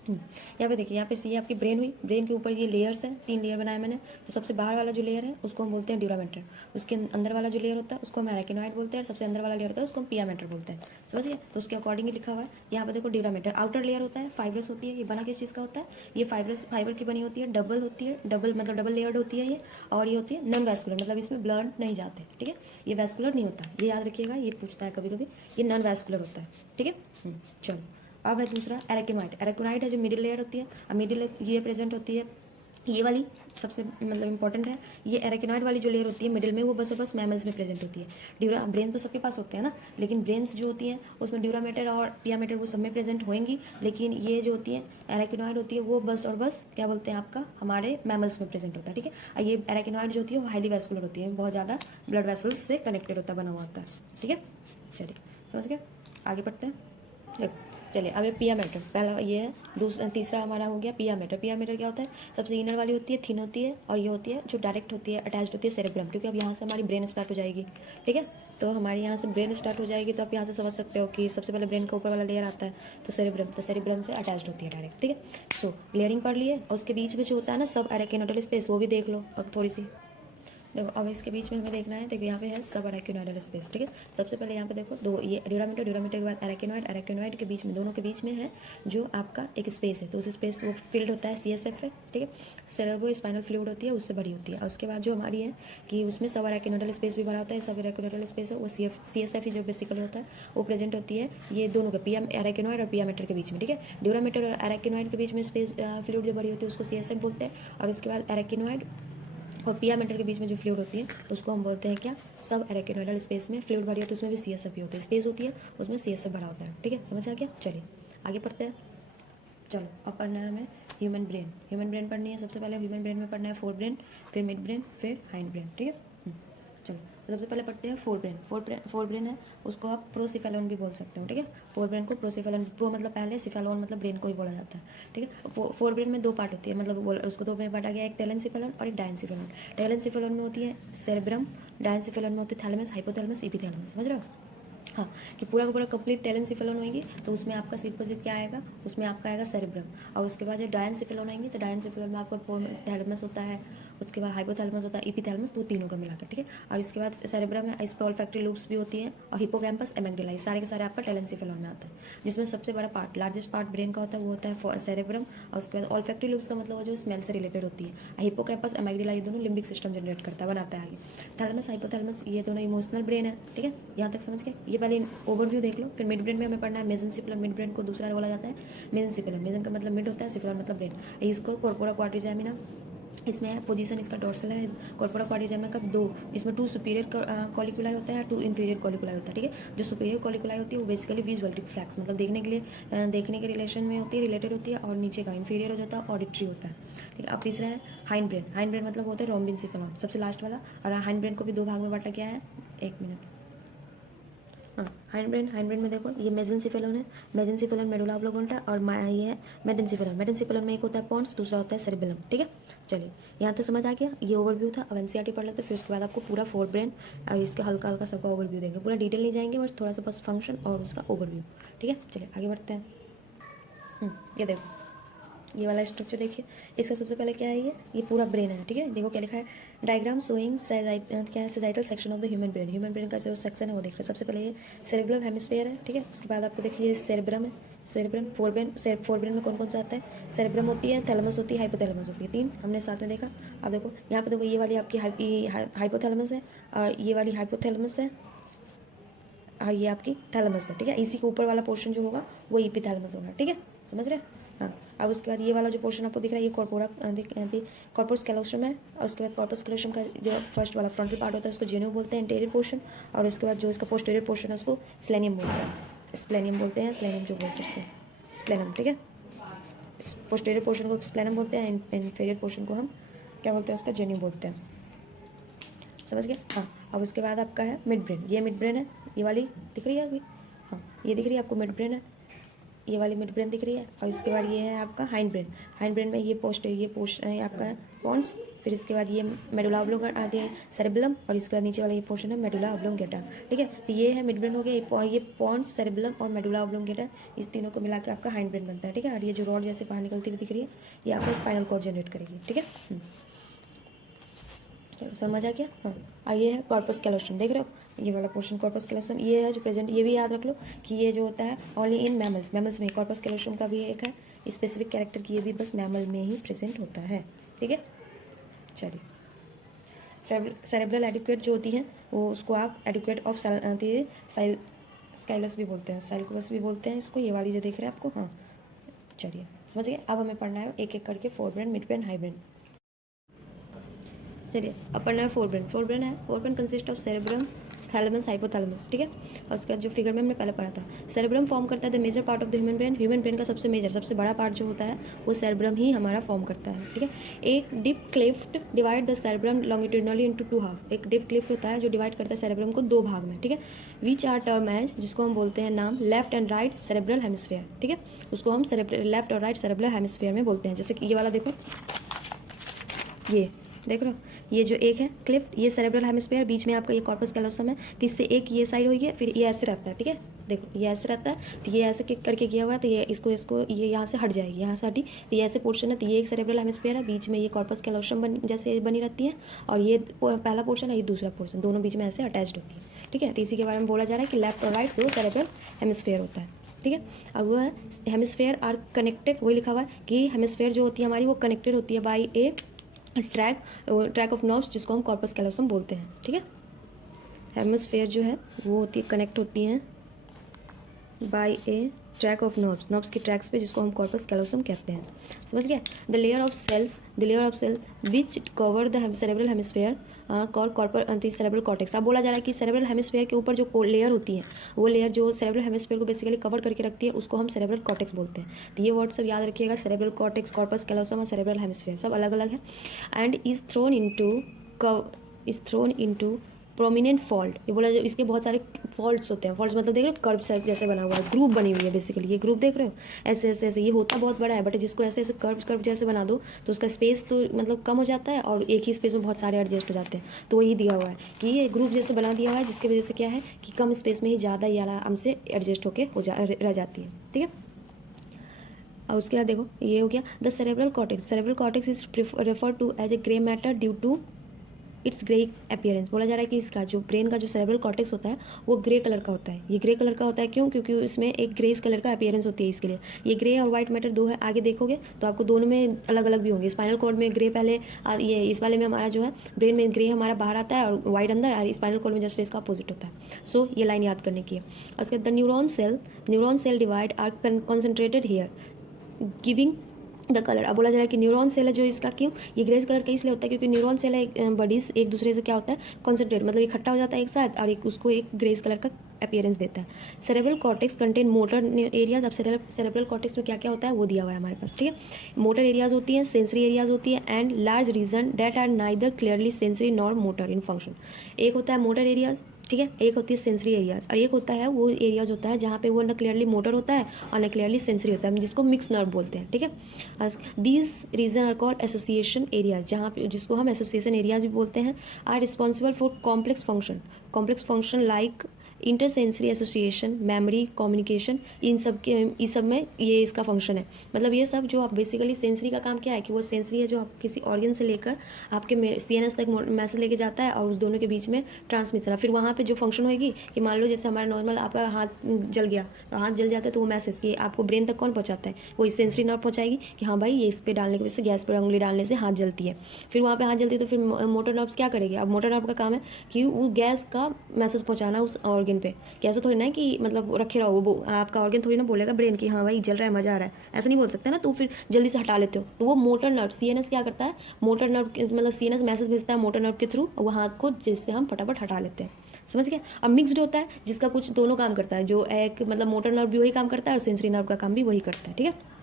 यहाँ पे देखिए, यहाँ पे ये आपकी ब्रेन हुई, ब्रेन के ऊपर ये लेयर्स हैं, 3 लेयर बनाया मैंने। तो सबसे बाहर वाला जो लेयर है उसको हम बोलते हैं ड्यूरामेटर, उसके अंदर वाला जो लेयर होता है उसको हम एरेकेनॉइड बोलते हैं, और सबसे अंदर वाला लेयर होता है उसको हम पिया मैटर बोलते हैं, समझिए। तो उसके अकॉर्डिंग लिखा हुआ है यहाँ पे देखो, ड्यूरामेटर आउटर लेयर होता है, फाइब्रस होती है, ये बना किस चीज़ का होता है, ये फाइबर की बनी होती है, डबल होती है, डबल लेयर्ड होती है ये, और ये होती है नॉन वैस्कुलर, मतलब इसमें ब्लड नहीं जाते, ठीक है। ये वैस्कुलर नहीं होता, ये याद रखिएगा, ये पूछता है कभी कभी, ये नॉन वैस्कुलर होता है, ठीक है। चलो, अब है दूसरा एरेकेनॉइड है जो मिडिल लेयर होती है, अब मिडिल ये प्रेजेंट होती है, ये वाली सबसे मतलब इंपॉर्टेंट है, ये एरेकेनॉइड वाली जो लेयर होती है मिडिल में, वो बस मैमल्स में प्रेजेंट होती है। ब्रेन तो सबके पास होते हैं ना, लेकिन ब्रेन्स जो होती हैं उसमें ड्यूरामेटर और पियामेटर वो सब में प्रेजेंट होंगी, लेकिन ये जो होती है एरेकेनॉइड होती है वो बस और बस क्या बोलते हैं आपका, हमारे मैमल्स में प्रेजेंट होता है, ठीक है। ये एरेकेनॉइड जो होती है वो हाईली वैस्कुलर होती है, बहुत ज़्यादा ब्लड वेसल्स से कनेक्टेड होता है, बना हुआ होता है, ठीक है। चलिए समझ गए, आगे बढ़ते हैं। देखो चलिए अब ये पिया मैटर, पहला ये है, दूसरा तीसरा हमारा हो गया पिया मैटर। पिया मैटर क्या होता है, सबसे इनर वाली होती है, थिन होती है, और ये होती है जो डायरेक्ट होती है, अटैच्ड होती है सेरेब्रम, क्योंकि अब यहाँ से हमारी ब्रेन स्टार्ट हो जाएगी। ठीक है, तो हमारी यहाँ से ब्रेन स्टार्ट हो जाएगी, तो आप यहाँ से समझ सकते हो कि सबसे पहले ब्रेन का ऊपर वाला लेयर आता है तो सेरेब्रम, तो सेरेब्रम से अटैच्ड होती है डायरेक्ट। ठीक है, तो लेयरिंग पढ़ लिए, और उसके बीच में जो होता है ना सब अरेकिनोइडल स्पेस, वो भी देख लो अब थोड़ी सी। देखो अब इसके बीच में हमें देखना है, देखो यहाँ पे है सब अरेकिनोइडल स्पेस। ठीक है, सबसे पहले यहाँ पे देखो दो, ये ड्यूरामेटर, ड्यूरामेटर के बाद अरेकिनोइड, अरेकिनोइड के बीच में, दोनों के बीच में है जो आपका एक स्पेस है, तो उस स्पेस वो फील्ड होता है CSF है। ठीक है, सेरेब्रो स्पाइनल फ्लूइड होती है, उससे बड़ी होती है। और उसके बाद जो हमारी है कि उसमें सब अरेकिनोइडल स्पेस भी भरा होता है, सब अरेकिनोइडल स्पेस है वो CSF ही जो बेसिकली होता है वो प्रेजेंट होती है ये दोनों के पिया अरेकिनोइड और पिया मेटर के बीच में। ठीक है, ड्यूरामेटर और अरेकिनोइड के बीच में स्पेस फ्लूइड जो बड़ी होती है उसको CSF बोलते हैं, और उसके बाद अरेकिनोइड और पिया मेटर के बीच में जो फ्लूइड होती है उसको हम बोलते हैं क्या, सब अरेकिनोइडल स्पेस में फ्लूइड भरी होती है, उसमें भी CSF ही होती है, स्पेस होती है उसमें CSF भरा होता है। ठीक है, समझ आ गया। चलिए आगे पढ़ते हैं। चलो अब पढ़ना है हमें ह्यूमन ब्रेन। ह्यूमन ब्रेन पढ़नी है, सबसे पहले ह्यूमन ब्रेन में पढ़ना है फोर ब्रेन, फिर मिड ब्रेन, फिर हाइंड ब्रेन। ठीक है, चलो तो सबसे पहले पढ़ते हैं फोर ब्रेन। फोर ब्रेन है, उसको आप प्रोसिफेलोन भी बोल सकते हो। ठीक है, फोर ब्रेन को प्रोसिफेलोन, प्रो मतलब पहले, सिफेलोन मतलब ब्रेन को ही बोला जाता है। ठीक है, फोर ब्रेन में दो पार्ट होती है, मतलब उसको दो में बांटा गया, एक टेलेंसिफेलोन और एक डायंसिफेलोन। टेलेंसिफेलोन में होती है सेरेब्रम, डायंसिफेलोन में होती है थैलेमस, हाइपोथैलेमस, एपिथैलेमस। समझ रहे हो, हाँ, कि पूरा का पूरा कंप्लीट टेलेंसिफेलोन होंगी तो उसमें आपका सिर्फ और सिर्फ क्या आएगा, उसमें आपका आएगा सेरेब्रम। और उसके बाद जब डायंसिफेलोन आएंगे तो डायंसिफेलोन में आपका थैलेमस होता है, उसके बाद हाइपोथैलेमस होता है, एपिथैलेमस, तो तीनों का मिलाकर। ठीक है, और इसके बाद सेरेब्रम है, इस पर ऑल्फैक्टरी लूप्स भी होती हैं, और हिप्पोकैम्पस, एमिग्डाला, सारे के सारे आपका टेलेंसिफेलोन में आता है, जिसमें सबसे बड़ा पार्ट, लार्जेस्ट पार्ट ब्रेन का होता है वो होता है सेरेब्रम। और उसके बाद ऑल्फैक्टरी लूप्स का मतलब जो स्मेल से रिलेटेड होती है, हिप्पोकैम्पस, एमिग्डाला, ये दोनों लिम्बिक सिस्टम जनरेट करता है, बनाता है आगे। थैलेमस, हाइपोथैलेमस, ये दोनों इमोशनल ब्रेन है। ठीक है, यहाँ तक समझ गए। ये पहले ओवरव्यू देख लो, फिर मिड ब्रेन में हमें पढ़ना है मेसेंसिफेलोन। मिड ब्रेन को दूसरा बोला जाता है मेसेंसिफेलोन, मेसन का मतलब मिड होता है, सिफेलोन मतलब ब्रेन। इसको कॉर्पोरा क्वाड्रिजेमिना, इसमें पोजीशन इसका डोर्सल है। कॉर्पोरा क्वाड्रिजेमिना का दो, इसमें 2 सुपीरियर कॉलिकुलाई होता है, 2 इंफीरियर कॉलिकुलाई होता है। ठीक है, जो सुपीरियर कॉलिकुलाई होती है वो बेसिकली विजुअल रिफ्लेक्स, मतलब देखने के लिए, देखने के रिलेशन में होती है, रिलेटेड होती है, और नीचे का इंफीरियर हो जाता है, ऑडिटरी होता है। ठीक है, अब तीसरा है हाइंड ब्रेन। हाइंड ब्रेन मतलब होता है रोम्बिनसिफेलोन, सबसे लास्ट वाला। और हाइंड ब्रेन को भी दो भाग में बांटा गया है, एक मिनट। हाँ, हाइंड ब्रेन में देखो ये मेसेंसिफेलोन है, मेसेंसिफेलोन मेडुला ऑब्लोंगेटा, और ये है मेडेंसिफेलोन। मेडेंसिफेलोन में एक होता है पॉन्स, दूसरा होता है सेरेबेलम। ठीक है, चलिए यहाँ तक समझ आ गया। ये ओवरव्यू था। अब एनसीईआरटी पढ़ लेते, फिर उसके बाद आपको पूरा फोर ब्रेन और इसका हल्का हल्का सबका ओवरव्यू देंगे, पूरा डिटेल नहीं जाएंगे, बस थोड़ा सा बस फंक्शन और उसका ओवरव्यू। ठीक है, चलिए आगे बढ़ते हैं। ये देखो ये वाला स्ट्रक्चर देखिए, इसका सबसे पहले क्या है, ये पूरा ब्रेन है। ठीक है, देखो क्या लिखा है, डायग्राम शोइंग क्या है, sagittal section of the human brain. Human brain का जो सेक्शन है वो देख रहे हो। सबसे पहले ये सेरेब्रल हेमिस्फीयर है। ठीक है, उसके बाद आपको देखिए ये सेरेब्रम है, सेरेब्रम। फोर ब्रेन में कौन कौन सा आता है, सेरेब्रम होती है, थैलेमस होती है, हाइपोथैलेमस होती है, तीन हमने साथ में देखा। अब देखो यहाँ पे देखो ये वाली आपकी हाइपोथैलेमस है, और ये वाली हाइपोथैलेमस है, और ये आपकी थैलेमस है। ठीक है, इसी के ऊपर वाला पोर्शन जो होगा वो एपिथैलेमस होगा। ठीक है, समझ रहे हैं। हाँ, अब उसके बाद ये वाला जो पोर्शन आपको दिख रहा है ये कॉर्पस कैलोस्ट्रम है, और उसके बाद कॉर्पस कैलोस्ट्रम का जो फर्स्ट वाला फ्रंटल पार्ट होता है उसको जेनियो बोलते हैं, इंटीरियर पोर्शन। और उसके बाद जो इसका पोस्टीरियर पोर्शन है उसको स्प्लेनियम बोलते हैं, स्प्लेनियम बोलते हैं, स्प्लेनियम जो बोल सकते हैं, स्प्लेनम। ठीक है, पोस्टीरियर पोर्शन को स्प्लेनम बोलते हैं, इंफीरियर पोर्शन को हम क्या बोलते हैं, उसका जेनियो बोलते हैं। समझ गए। हाँ, अब उसके बाद आपका है मिड ब्रेन। ये मिड ब्रेन है, ये वाली दिख रही है अभी, हाँ ये दिख रही है आपको मिड ब्रेन है, ये वाली मिड ब्रेन दिख रही है। और इसके बाद ये है आपका हाइंड ब्रेन। हाइंड ब्रेन में ये पोर्शन है आपका पॉन्स, फिर इसके बाद ये मेडुला ऑब्लोंगेटा आती है, सेरेबेलम, और इसके बाद नीचे वाला ये पोर्शन है मेडुला ऑब्लोंगेटा। ठीक है, तो ये है मिड ब्रेन हो गया, ये पॉन्स, सेरेबेलम और मेडुला ऑब्लोंगेटा, इस तीनों को मिला के आपका हाइंड ब्रेन बनता है। ठीक है, और ये जो रॉड जैसे बाहर निकलती हुई दिख रही है ये आपका स्पाइनल कॉर्ड जनरेट करेगी। ठीक है, चलो समझ आ गया। हाँ, और ये है कॉर्पस कैलोस्ट्रम, देख रहे हो ये वाला पोर्शन कॉर्पस कैलोस्ट्रम, ये है जो प्रेजेंट, ये भी याद रख लो कि ये जो होता है ओनली इन मैमल्स, मैमल्स में कॉर्पस कैलोस्ट्रम का भी एक है स्पेसिफिक कैरेक्टर की, ये भी बस मैमल में ही प्रेजेंट होता है। ठीक है, चलिए सेरेब्रल एडिक्वेट जो होती है वो उसको आप एडिक्वेट ऑफ स्काइलस भी बोलते हैं, साइलकस भी बोलते हैं इसको, ये वाली जो देख रहे हैं आपको। हाँ चलिए समझ गए। अब हमें पढ़ना है एक एक करके fore brain, mid brain, high brain. चलिए अब पढ़ना है फोरब्रेन। फोरब्रेन है, forebrain consist of cerebrum, thalamus, hypothalamus, ठीक है। और उसका जो फिगर में हमने पहले पढ़ा था, सेरेब्रम फॉर्म करता है the major part of the human brain. Human brain का सबसे मेजर, सबसे बड़ा पार्ट जो होता है वो सेरेब्रम ही हमारा फॉर्म करता है, ठीक है। एक deep Clift divide the cerebrum longitudinally into 2 half. एक डीप क्लिफ्ट होता है जो डिवाइड करता है सेरेब्रम को 2 भाग में, ठीक है। विच आर टर्म एज, जिसको हम बोलते हैं नाम left and right cerebral hemisphere, ठीक है। उसको हम लेफ्ट और राइट सेरेब्रल हेमिस्फीयर में बोलते हैं। जैसे कि ये वाला देखो, ये देख रहे हो, ये जो एक है क्लिफ्ट, ये सेरेब्रल हेमिस्फीयर, बीच में आपका ये कॉर्पस कैलोसम है, तो इससे एक ये साइड हुई है, फिर ये ऐसे रहता है, ठीक है। देखो ये ऐसे रहता है, तो ये ऐसे करके किया हुआ है, तो ये इसको ये यहाँ से हट जाएगी, यहाँ से हटी, तो ये ऐसे पोर्शन है, तो ये एक सेरेब्रल हेमिस्फीयर है, बीच में ये कॉर्पस कैलोसम जैसे बनी रहती है, और ये पहला पोर्शन है, ये दूसरा पोर्शन, दोनों बीच में ऐसे अटैच्ड होती है, ठीक है। तो इसी के बारे में बोला जा रहा है कि लेफ्ट और राइट 2 सेरेब्रल हेमिस्फीयर होता है, ठीक है। अब वो है हेमिस्फीयर आर कनेक्टेड, वही लिखा हुआ है कि हेमिस्फीयर जो होती है हमारी वो कनेक्टेड होती है by A track of nerves, जिसको हम कॉर्पस कैलोसम बोलते हैं, ठीक है। हेमिस्फीयर जो है वो होती है, कनेक्ट होती हैं by a track of nerves के ट्रैक्स पे, जिसको हम कॉर्पस कैलोसम कहते हैं, समझ गया। The layer of cells which cover the cerebral hemisphere copper cerebral cortex. अब बोला जा रहा है कि सेरेब्रल हेमिस्फीयर के ऊपर जो लेयर होती है, वो लेयर जो सेरेब्रल हेमिस्फीयर को बेसिकली कवर करके रखती है, उसको हम सेरेब्रल कॉर्टेक्स बोलते हैं। तो ये वर्ड सब याद रखिएगा, सेरेब्रल कॉर्टेक्स, कॉर्पस कैलोसम और सेरेब्रल हेमिस्फीयर सब अलग अलग है। And is throne into prominent fault. ये बोला जो इसके बहुत सारे फॉल्ट्स होते हैं, फॉल्ट्स मतलब देख रहे हो कर्व टाइप जैसे बना हुआ है, ग्रुप बनी हुई है बेसिकली, ये ग्रुप देख रहे हो ऐसे ऐसे ऐसे, ये होता बहुत बड़ा है, बट जिसको ऐसे ऐसे कर्व जैसे बना दो तो उसका स्पेस तो मतलब कम हो जाता है, और एक ही स्पेस में बहुत सारे एडजस्ट हो जाते हैं। तो वही दिया हुआ है कि ये ग्रुप जैसे बना दिया हुआ है, जिसकी वजह से क्या है कि कम स्पेस में ही ज़्यादा ये आराम से एडजस्ट होकर रह जाती है, ठीक है। और उसके बाद देखो ये हो गया the cerebral cortex is refer to as a grey matter due to its grey appearance. बोला जा रहा है कि इसका जो ब्रेन का जो सेरेब्रल कॉर्टेक्स होता है वो ग्रे कलर का होता है। ये ग्रे कलर का होता है क्यों? क्योंकि इसमें एक ग्रेस कलर का अपीयरेंस होती है, इसके लिए। ये ग्रे और वाइट मैटर दो है, आगे देखोगे तो आपको दोनों में अलग अलग भी होंगे। स्पाइनल कॉर्ड में ग्रे पहले, ये इस वाले में हमारा जो है ब्रेन में ग्रे हमारा बाहर आता है और वाइट अंदर, और स्पाइनल कॉर्ड में जस्ट इसका अपोजिट होता है। सो ये लाइन याद करने की है। और उसके बाद the neuron cell divide are concentrated here giving the colour. अब बोला जा रहा है कि न्यूरॉन सेल है जो इसका, क्यों ये ग्रे कलर का इसलिए होता है क्योंकि न्यूरॉन सेल है बॉडीज एक दूसरे से क्या होता है कॉन्सेंट्रेट, मतलब इकट्ठा हो जाता है एक साथ, और एक उसको एक ग्रेस कलर का अपीयरेंस देता है। Cerebral cortex contain motor areas. अब सेरेब्रल कॉर्टेक्स में क्या क्या होता है वो दिया हुआ है हमारे पास, ठीक है। मोटर एरियाज होती हैं, सेंसरी एरियाज होती है, and large region that are neither clearly sensory nor motor in function. एक होता है मोटर एरियाज, ठीक है, एक होती है सेंसरी एरियाज, और एक होता है वो एरियाज होता है जहाँ पे वो न क्लियरली मोटर होता है और न क्लियरली सेंसरी होता है, जिसको मिक्स नर्व बोलते हैं, ठीक है। These region are called association areas, जहाँ पे जिसको हम एसोसिएशन एरियाज भी बोलते हैं, are responsible for complex function like intersensory association, memory, communication, इस सब में ये इसका फंक्शन है। मतलब ये सब जो आप बेसिकली सेंसरी का काम क्या है कि वो सेंसरी है जो आप किसी ऑर्गन से लेकर आपके सीएनएस तक मैसेज लेके जाता है, और उस दोनों के बीच में ट्रांसमिशन। फिर वहाँ पे जो फंक्शन होगी कि मान लो जैसे हमारा नॉर्मल आपका हाथ जल गया, तो हाथ जल जाता है तो वो मैसेज कि आपको ब्रेन तक कौन पहुँचाता है, वो सेंसरी नर्व पहुँचाएगी कि हाँ भाई ये इस पर डालने की वजह से, गैस पर उंगली डालने से हाथ जलती है। फिर वहाँ पर हाथ जलती है तो फिर मोटर नर्व्स क्या करेगी? अब मोटर नर्व का काम है कि वो गैस का मैसेज पहुँचाना उस ऑर्गन पे। कैसे थोड़ी ना है कि मतलब रखे रहो, वो आपका ऑर्गन थोड़ी ना बोलेगा ब्रेन की हाँ भाई जल रहा है, मजा आ रहा है, ऐसा नहीं बोल सकते ना, तो फिर जल्दी से हटा लेते हो। तो वो मोटर नर्व सीएनएस क्या करता है, मोटर नर्व मतलब सीएनएस मैसेज भेजता है मोटर नर्व के थ्रू, वो हाथ को जिससे हम फटाफट हटा लेते हैं, समझ गए। अब मिक्सड होता है जिसका कुछ दोनों काम करता है, जो एक मतलब मोटर नर्व भी वही काम करता है और सेंसरी नर्व का काम भी वही करता है, ठीक है।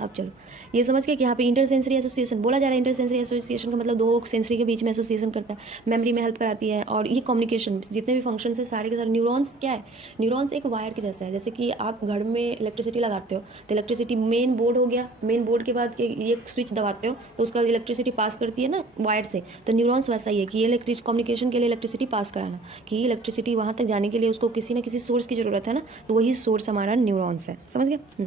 अब चलो ये समझ गए कि यहाँ पे इंटरसेंसरी एसोसिएशन बोला जा रहा है। इंटरसेंसरी एसोसिएशन का मतलब दो सेंसरी के बीच में एसोसिएशन करता है, मेमोरी में हेल्प कराती है, और ये कम्युनिकेशन जितने भी फंक्शन है सारे के सारे। न्यूरॉन्स क्या है? न्यूरॉन्स एक वायर के जैसा है। जैसे कि आप घर में इलेक्ट्रिसिटी लगाते हो तो इलेक्ट्रिसिटी मेन बोर्ड हो गया, मेन बोर्ड के बाद ये स्विच दबाते हो तो उसका इलेक्ट्रिसिटी पास करती है ना वायर से। तो न्यूरॉन्स वैसा ही है कि ये कम्युनिकेशन के लिए इलेक्ट्रिसिटी पास कराना, कि इलेक्ट्रिसिटी वहाँ तक जाने के लिए उसको किसी ना किसी सोर्स की ज़रूरत है ना, तो वही सोर्स हमारा न्यूरॉन्स है, समझ गए।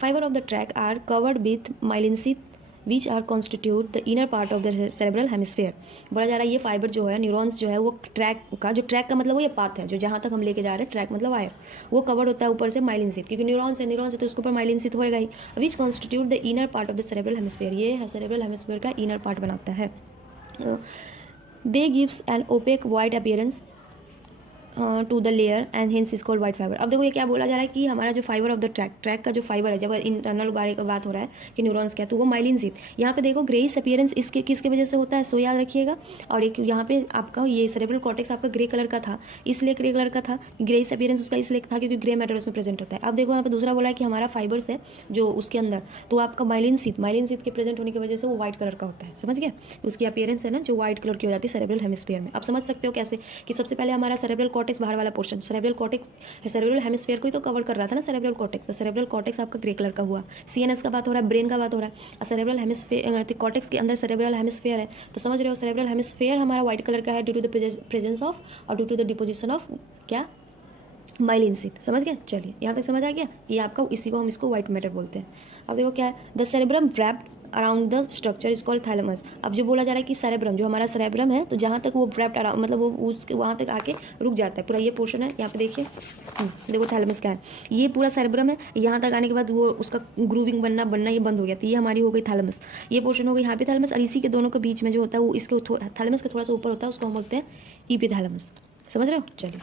Fiber of the tract are covered with myelin sheath which are constitute the inner part of the cerebral hemisphere। बोला जा रहा है ये फाइबर जो है, न्यूरॉन्स जो है, वो ट्रैक का मतलब वो ये पाथ है जो जहाँ तक हम लेके जा रहे हैं, ट्रैक मतलब वायर, वो कवर्ड होता है ऊपर से माइलिन शीथ, क्योंकि न्यूरॉन्स है तो उसके ऊपर माइलिन शीथ होएगा ही। Which constitute the inner part of the cerebral hemisphere, ये सेरेब्रल हेमिस्फीयर का इनर पार्ट बनाता है। They gives an opaque white appearance to the layer and hence is called white fibre. अब देखो ये क्या बोला जा रहा है कि हमारा जो फाइबर ऑफ द ट्रैक का जो फाइबर है, जब इंटरनल बारे का बात हो रहा है कि न्यूरॉन्स क्या, तो वो माइलिन शीथ। यहाँ पे देखो ग्रेइश अपीयरेंस इसके किसके वजह से होता है, सो याद रखिएगा। और एक यहाँ पे आपका ये सेरेब्रल कॉर्टेक्स आपका ग्रे कलर का था, इसलिए ग्रे कलर का था, ग्रेइश अपीयरेंस उसका इसलिए था क्योंकि ग्रे मैटर उसमें प्रेजेंट होता है। अब देखो यहाँ पे दूसरा बोला है कि हमारा फाइबर्स है जो उसके अंदर, तो आपका माइलिन शीथ के प्रेजेंट होने की वजह से वो व्हाइट कलर का होता है, समझ गया। उसकी अपीयरेंस है ना जो व्हाइट कलर की हो जाती है सेरेब्रल हेमिस्फीयर में। अब समझ सकते हो कैसे कि सबसे पहले हमारा सेरेब्रल कॉर्टेक्स बाहर वाला पोर्शन, सेरेब्रल हेमिस्फीयर को ही तो कवर कर रहा था ना सेरेब्रल कॉर्टेक्स, तो सेरेब्रल कॉर्टेक्स आपका ग्रे कलर का हुआ। सीएनएस का बात हो रहा है, ब्रेन का बात हो रहा है, और सेरेब्रल हेमिस्फीयर कॉर्टेक्स के अंदर सेरेब्रल हेमिस्फीयर है, तो समझ रहे हो सेरेब्रल हेमिस्फीयर हमारा व्हाइट कलर का है due to the presence of और due to the deposition of क्या, माइलिन शीथ। समझ गए, चलिए यहाँ तक समझ आ गया। ये आपका इसी को हम इसको व्हाइट मैटर बोलते हैं। अब देखो क्या है, the cerebrum wrapped around the structure is called thalamus. अब जो बोला जा रहा है कि सेरेब्रम जो हमारा सेरेब्रम है, तो जहाँ तक वो wrapped अराउंड मतलब वो उसके वहाँ तक आके रुक जाता है पूरा, ये पोर्शन है यहाँ पे देखिए। देखो थैलेमस क्या है, ये पूरा सेरेब्रम है, यहाँ तक आने के बाद वो उसका ग्रूविंग बनना ये बंद हो गया, तो ये हमारी हो गई थैलेमस। ये पोर्शन हो गई यहाँ पे थैलेमस, और इसी के दोनों के बीच में जो होता है वो इसके थैलेमस के थोड़ा सा ऊपर होता है, उसको हम बोलते हैं ईपीथैलेमस। समझ रहे हो, चलिए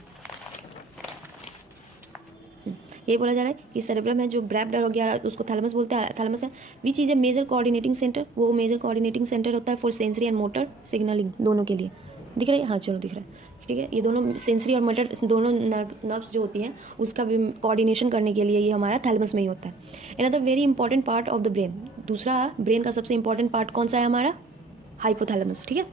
ये बोला जा रहा है कि सेरेब्रम है जो ब्रैप्ड हो गया उसको थैलेमस बोलते हैं, थैलेमस है which is a major coordinating centre. वो मेजर कोऑर्डिनेटिंग सेंटर होता है for sensory and motor signalling दोनों के लिए। दिख रहा है, हाँ चलो दिख रहा है, ठीक है। ये दोनों सेंसरी और मोटर दोनों नर्व्स जो होती हैं उसका भी कोऑर्डिनेशन करने के लिए ये हमारा थैलेमस में ही होता है। Another very important part of the brain, दूसरा ब्रेन का सबसे इंपॉर्टेंट पार्ट कौन सा है हमारा, हाइपोथैलेमस, ठीक है।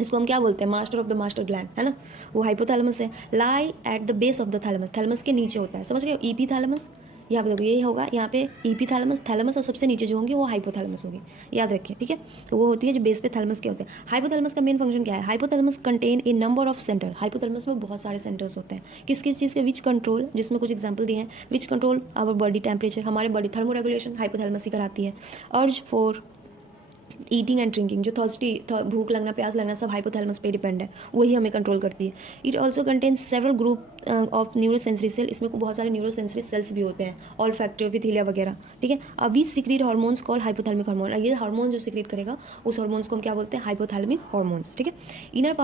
इसको हम क्या बोलते हैं, master of the master gland, है ना, वो हाइपोथैलेमस है। Lie at the base of the thalamus, thalamus के नीचे होता है, समझ गए। ईपी थैलेमस यहाँ पे देखो ये होगा, यहाँ पे ईपी थैलेमस और सबसे नीचे जो होंगी वो हाइपोथैलेमस होगी, याद रखिए, ठीक है। तो वो होती है जो बेस पे थैलेमस के होते हैं। हाइपोथैलेमस का मेन फंक्शन क्या है, hypothalamus contain a number of centre. Hypothalamus में बहुत सारे सेंटर्स होते हैं, किस किस चीज़ के, विच कंट्रोल, जिसमें कुछ एग्जाम्पल दिए हैं, which control our body temperature, हमारे बॉडी थर्मो रेगुलेशन हाइपोथैलेमस ही कराती है। Urge for eating and drinking, जो थर्स्टी भूख लगना प्यास लगना सब हाइपोथैलेमस पे डिपेंड है, वही हमें कंट्रोल करती है। It also contains several group of neurosensory cell, इसमें बहुत सारे न्यूरोसेंसरी सेल्स भी होते हैं, ऑल फैक्टर एपिथेलिया वगैरह, ठीक है। अभी secrete hormones call hypothalamic hormone, ये हार्मोन जो सिक्रीट करेगा उस हार्मोन्स को हम क्या बोलते हैं, हाइपोथैलेमिक हार्मोन्स, ठीक है। Inner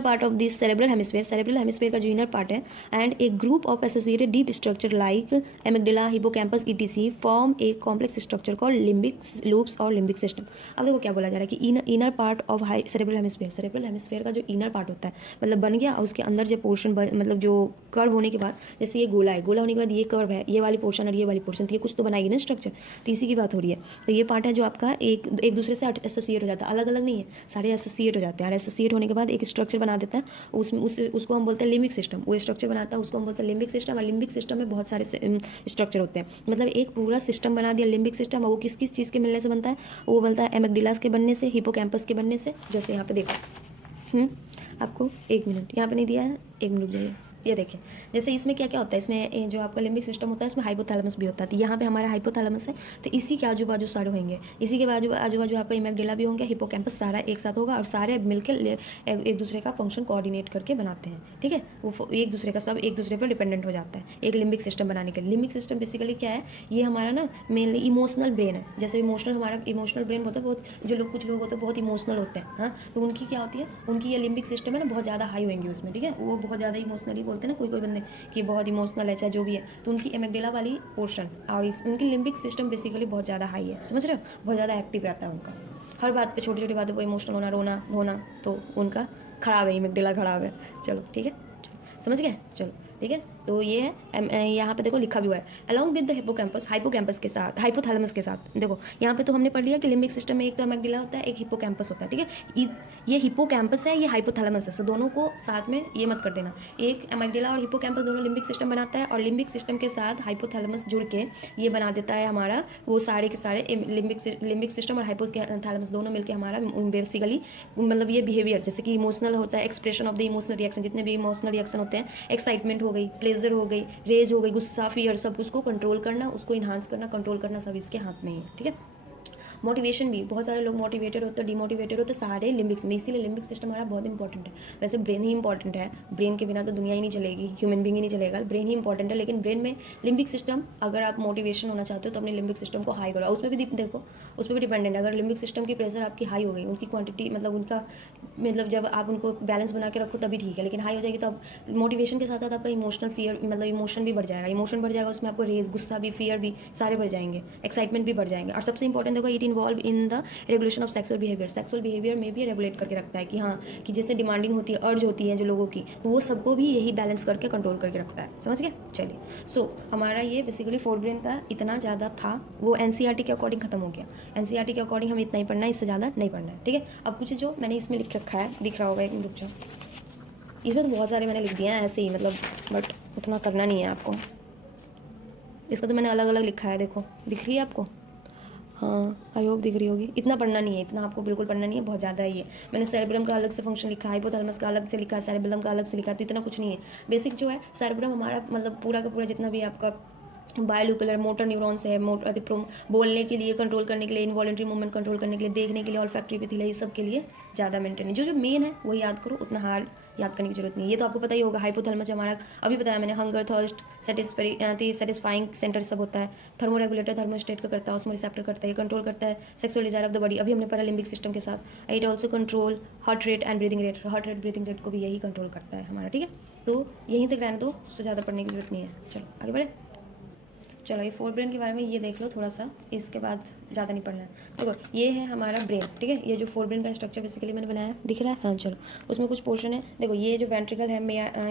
part of this cerebral hemisphere का जो इनर पार्ट है, and A group of associated deep structure like amygdala, hippocampus, etc form a complex structure called limbic loops और लिम्बिक सिस्टम। अब देखो क्या बोला जा रहा है कि inner part of cerebral hemisphere का जो इनर पार्ट होता है, मतलब बन गया, और उसके अंदर जो पोर्शन मतलब जो कर्व होने के बाद, जैसे ये गोला है, गोला होने के बाद ये कर्व है, ये वाली पोर्शन और ये वाली पोर्शन, तो ये कुछ तो बनाएगी ना स्ट्रक्चर, तो इसी की बात हो रही है। तो ये पार्ट है जो आपका एक दूसरे से एसोसिएट हो जाता है, अलग अलग नहीं है, सारे एसोसिएट हो जाते हैं, और एसोसिएट होने के बाद एक स्ट्रक्चर बना देता है, उसको हम बोलते हैं लिम्बिक सिस्टम। वो स्ट्रक्चर बनाता है उसको हम बोलते हैं लिम्बिक सिस्टम, और लिम्बिक सिस्टम में बहुत सारे स्ट्रक्चर होते हैं, मतलब एक पूरा सिस्टम बना दिया लिम्बिक सिस्टम। और वो किस किस चीज़ के मिलने से बनता है, वो बनता है एमिगडालास के बनने से, हिपोकैम्पस के बनने से, जैसे यहाँ पे देखो आपको 1 मिनट यहाँ पे नहीं दिया है, 1 मिनट जाइए, ये देखिए जैसे इसमें क्या क्या होता है, इसमें जो आपका लिम्बिक सिस्टम होता है इसमें हाइपोथैलेमस भी होता है, तो यहाँ पे हमारा हाइपोथैलेमस है, तो इसी के आजू बाजू सारे होंगे, इसी के आजू बाजू आपका एमिगडाला भी होंगे, हिपोकैम्पस, सारा एक साथ होगा, और सारे मिलकर एक दूसरे का फंक्शन कोऑर्डिनेट करके बनाते हैं, ठीक है। वो एक दूसरे का सब एक दूसरे पर डिपेंडेंट हो जाता है एक लिम्बिक सिस्टम बनाने के लिए। लिम्बिक सिस्टम बेसिकली क्या है, ये हमारा ना मेनली इमोशनल ब्रेन है, जैसे हमारा इमोशनल ब्रेन होता है, बहुत जो लोग कुछ लोग होते हैं बहुत इमोशनल होते हैं, हाँ, तो उनकी क्या होती है, उनकी ये लिम्बिक सिस्टम है ना बहुत ज़्यादा हाई होंगी उसमें, ठीक है, वो बहुत ज़्यादा इमोशनली बोलते हैं ना कोई बंदे कि बहुत इमोशनल है चाहे जो भी है, तो उनकी एमिगडाला वाली पोर्शन और उनकी लिम्बिक सिस्टम बेसिकली बहुत ज़्यादा हाई है, समझ रहे हो, बहुत ज़्यादा एक्टिव रहता है उनका, हर बात पे छोटी छोटी बातों पर इमोशनल होना, रोना धोना, तो उनका खराब है, एमिगडाला खराब है। चलो ठीक है, समझ गए, चलो ठीक है। तो ये है यहाँ पे देखो लिखा भी हुआ है अलॉन्ग विद द हाइपोकैम्पस के साथ, हाइपोथैलेमस के साथ। देखो यहाँ पे तो हमने पढ़ लिया कि लिम्बिक सिस्टम में एक तो एमिगडाला होता है, एक हिपोकैम्पस होता है, ठीक है। ये हिपोकैम्पस है, ये हाइपोथैलेमस है, सो दोनों को साथ में ये मत कर देना, एक एमिगडाला और हिपोकैम्पस दोनों लिम्बिक सिस्टम बनाता है, और लिम्बिक सिस्टम के साथ हाइपोथैलेमस जुड़ के ये बना देता है हमारा वो सारे के सारे लिम्बिक सिस्टम और हाइपोथैलेमस दोनों मिलकर हमारा बेसिकली मतलब ये बिहेवियर, जैसे कि इमोशनल होता है, expression of the emotional reaction, जितने भी इमोशनल रिएक्शन होते हैं, एक्साइटमेंट हो गई, प्लेजर हो गई, रेज हो गई, गुस्सा, फियर, सब उसको कंट्रोल करना, उसको इन्हांस करना, कंट्रोल करना सब इसके हाथ में ही है, ठीक है। मोटिवेशन भी, बहुत सारे लोग मोटिवेटेड होते हैं, डिमोटिवेटेड होते हैं, सारे लिम्बिक में, इसीलिए लिम्बिक सिस्टम हमारा बहुत इंपॉर्टेंट है। वैसे ब्रेन ही इंपॉर्टेंट है, ब्रेन के बिना तो दुनिया ही नहीं चलेगी, ह्यूमन बींग ही नहीं चलेगा, ब्रेन ही इंपॉर्टेंट है। लेकिन ब्रेन में लिम्बिक सिस्टम, अगर आप मोटिवेशन होना चाहते हो तो अपने लिम्बिक सिस्टम को हाई करो। उसमें भी देखो, उस पर भी डिपेंडेंट है। अगर लिम्बिक सिस्टम की प्रेशर आपकी हाई हो गई, उनकी क्वांटिटी मतलब उनका मतलब जब आप उनको बैलेंस बना के रखो तभी ठीक है, लेकिन हाई हो जाएगी तो अब मोटिवेशन के साथ साथ आपका इमोशनल फियर मतलब इमोशन भी बढ़ जाएगा, इमोशन बढ़ जाएगा, उसमें आपको रेज, गुस्सा भी, फियर भी सारे बढ़ जाएंगे, एक्साइटमेंट भी बढ़ जाएंगे। और सबसे इंपॉर्टेंट देखो, it involve in the regulation of sexual behaviour, sexual behaviour में भी रेगुलेट करके रखता है कि हाँ, कि जैसे डिमांडिंग होती है, अर्ज होती है जो लोगों की, तो वो सबको भी यही बैलेंस करके कंट्रोल करके रखता है। समझ गए? चलिए, सो हमारा ये बेसिकली फोर ब्रेन का इतना ज़्यादा था, वो एनसीईआरटी के अकॉर्डिंग खत्म हो गया। एनसीईआरटी के अकॉर्डिंग हमें इतना ही पढ़ना है, इससे ज़्यादा नहीं पढ़ना है, ठीक है। अब कुछ जो मैंने इसमें लिख रखा है, दिख रहा होगा, एक रुक जाओ, इसमें तो बहुत सारे मैंने लिख दिए हैं ऐसे ही, मतलब बट उतना करना नहीं है आपको। इसका तो मैंने अलग अलग लिखा है, देखो दिख रही है आपको? हाँ, आई होप दिख रही होगी। इतना पढ़ना नहीं है, इतना आपको बिल्कुल पढ़ना नहीं है, बहुत ज़्यादा है ये। मैंने सेरेब्रम का अलग से फंक्शन लिखा है, हाइपोथैलेमस का अलग से लिखा है, सेरेबेलम का अलग से लिखा है, तो इतना कुछ नहीं है। बेसिक जो है सेरेब्रम हमारा मतलब पूरा का पूरा जितना भी आपका बायोलुकुलर मोटर न्यूरॉन्स है, मोटर बोलने के लिए, कंट्रोल करने के लिए, इनवॉलेंट्री मूवमेंट कंट्रोल करने के लिए, देखने के लिए, ऑल्फैक्टरी एपिथेलिया, ये सब के लिए ज़्यादा मेंटेन है। जो मेन है वही याद करो, उतना हार्ड याद करने की जरूरत नहीं है। ये तो आपको पता ही होगा, हाइपोथैलेमस हमारा अभी बताया मैंने, हंगर, थर्स्ट, सेटिस्फाइंग सेंटर सब होता है। थर्मो रेगुलेटर थर्मोस्टेट का करता है, उसमें रिसेप्टर करता है, ये कंट्रोल करता है sexual desire of the body. अभी हमने पढ़ा लिम्बिक सिस्टम के साथ। It also control heart rate and breathing rate, heart rate breathing rate को भी यही कंट्रोल करता है हमारा, ठीक है। तो यहीं तक रहने दो, उससे ज़्यादा पढ़ने की जरूरत नहीं है। चलो आगे बढ़े। चलो ये फोर ब्रेन के बारे में ये देख लो थोड़ा सा, इसके बाद ज़्यादा नहीं पढ़ना है। देखो ये है हमारा ब्रेन, ठीक है। ये जो फोर ब्रेन का स्ट्रक्चर बेसिकली मैंने बनाया, दिख रहा है? हाँ चलो, उसमें कुछ पोर्शन है। देखो ये जो वेंट्रिकल है,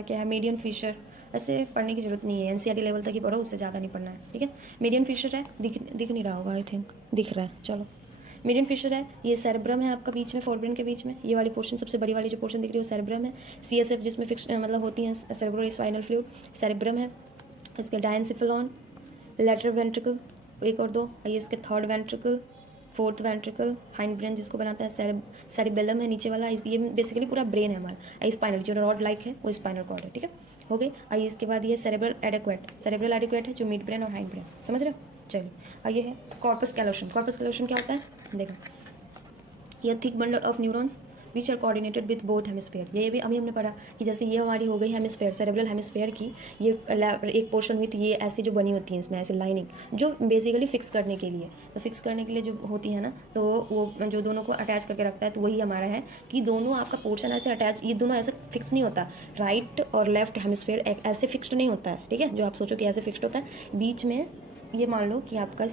क्या है, मीडियन फिशर, ऐसे पढ़ने की जरूरत नहीं है, एनसीईआरटी लेवल तक ही पढ़ो, उससे ज़्यादा नहीं पढ़ना है, ठीक है। मीडियन फिशर है, दिख नहीं रहा होगा, आई थिंक दिख रहा है। चलो, मीडियन फिशर है, ये सेरेब्रम है आपका बीच में, फोर ब्रेन के बीच में, ये वाली पोर्शन सबसे बड़ी वाली जो पोर्शन दिख रही है वो सेरेब्रम है। सीएसएफ जिसमें फिक्स मतलब होती है सेरेब्रो स्पाइनल फ्लूइड, सेरेब्रम है। इसके डायनसिफेलॉन, लेटरल वेंट्रिकल, एक और दो, ये इसके third ventricle, fourth ventricle, hind brain जिसको बनाता है, सेरिबेलम है नीचे वाला, ये बेसिकली पूरा ब्रेन है हमारा। स्पाइनल जो रॉड लाइक है वो स्पाइनल कॉर्ड है, ठीक है, हो गई। आइए इसके बाद ये सेरेब्रल एडिक्वेट है जो मिड ब्रेन और हाइंड ब्रेन, समझ रहे हो? चलिए आइए है कॉर्पस कैलोशन। कॉर्पस कैलोशन क्या होता है देखो, ये thick bundle of neurons which are coordinated with both hemisphere. ये भी अभी हमने पढ़ा कि जैसे ये हमारी हो गई हेमिस्फेयर, सेरेब्रल हेमिस्फेयर की ये एक पोर्शन हुई थी, ये ऐसी जो बनी होती है इसमें ऐसे लाइनिंग, जो बेसिकली फिक्स करने के लिए, तो फिक्स करने के लिए जो होती है ना, तो वो जो दोनों को अटैच करके रखता है, तो वही हमारा है कि दोनों आपका पोर्शन ऐसे अटैच, ये दोनों ऐसे फिक्स नहीं होता, राइट और लेफ्ट हेमिस्फेयर ऐसे फिक्स्ड नहीं होता है, ठीक है, जो आप सोचो कि ऐसे फिक्स्ड होता है। बीच में ये मान लो कि आपका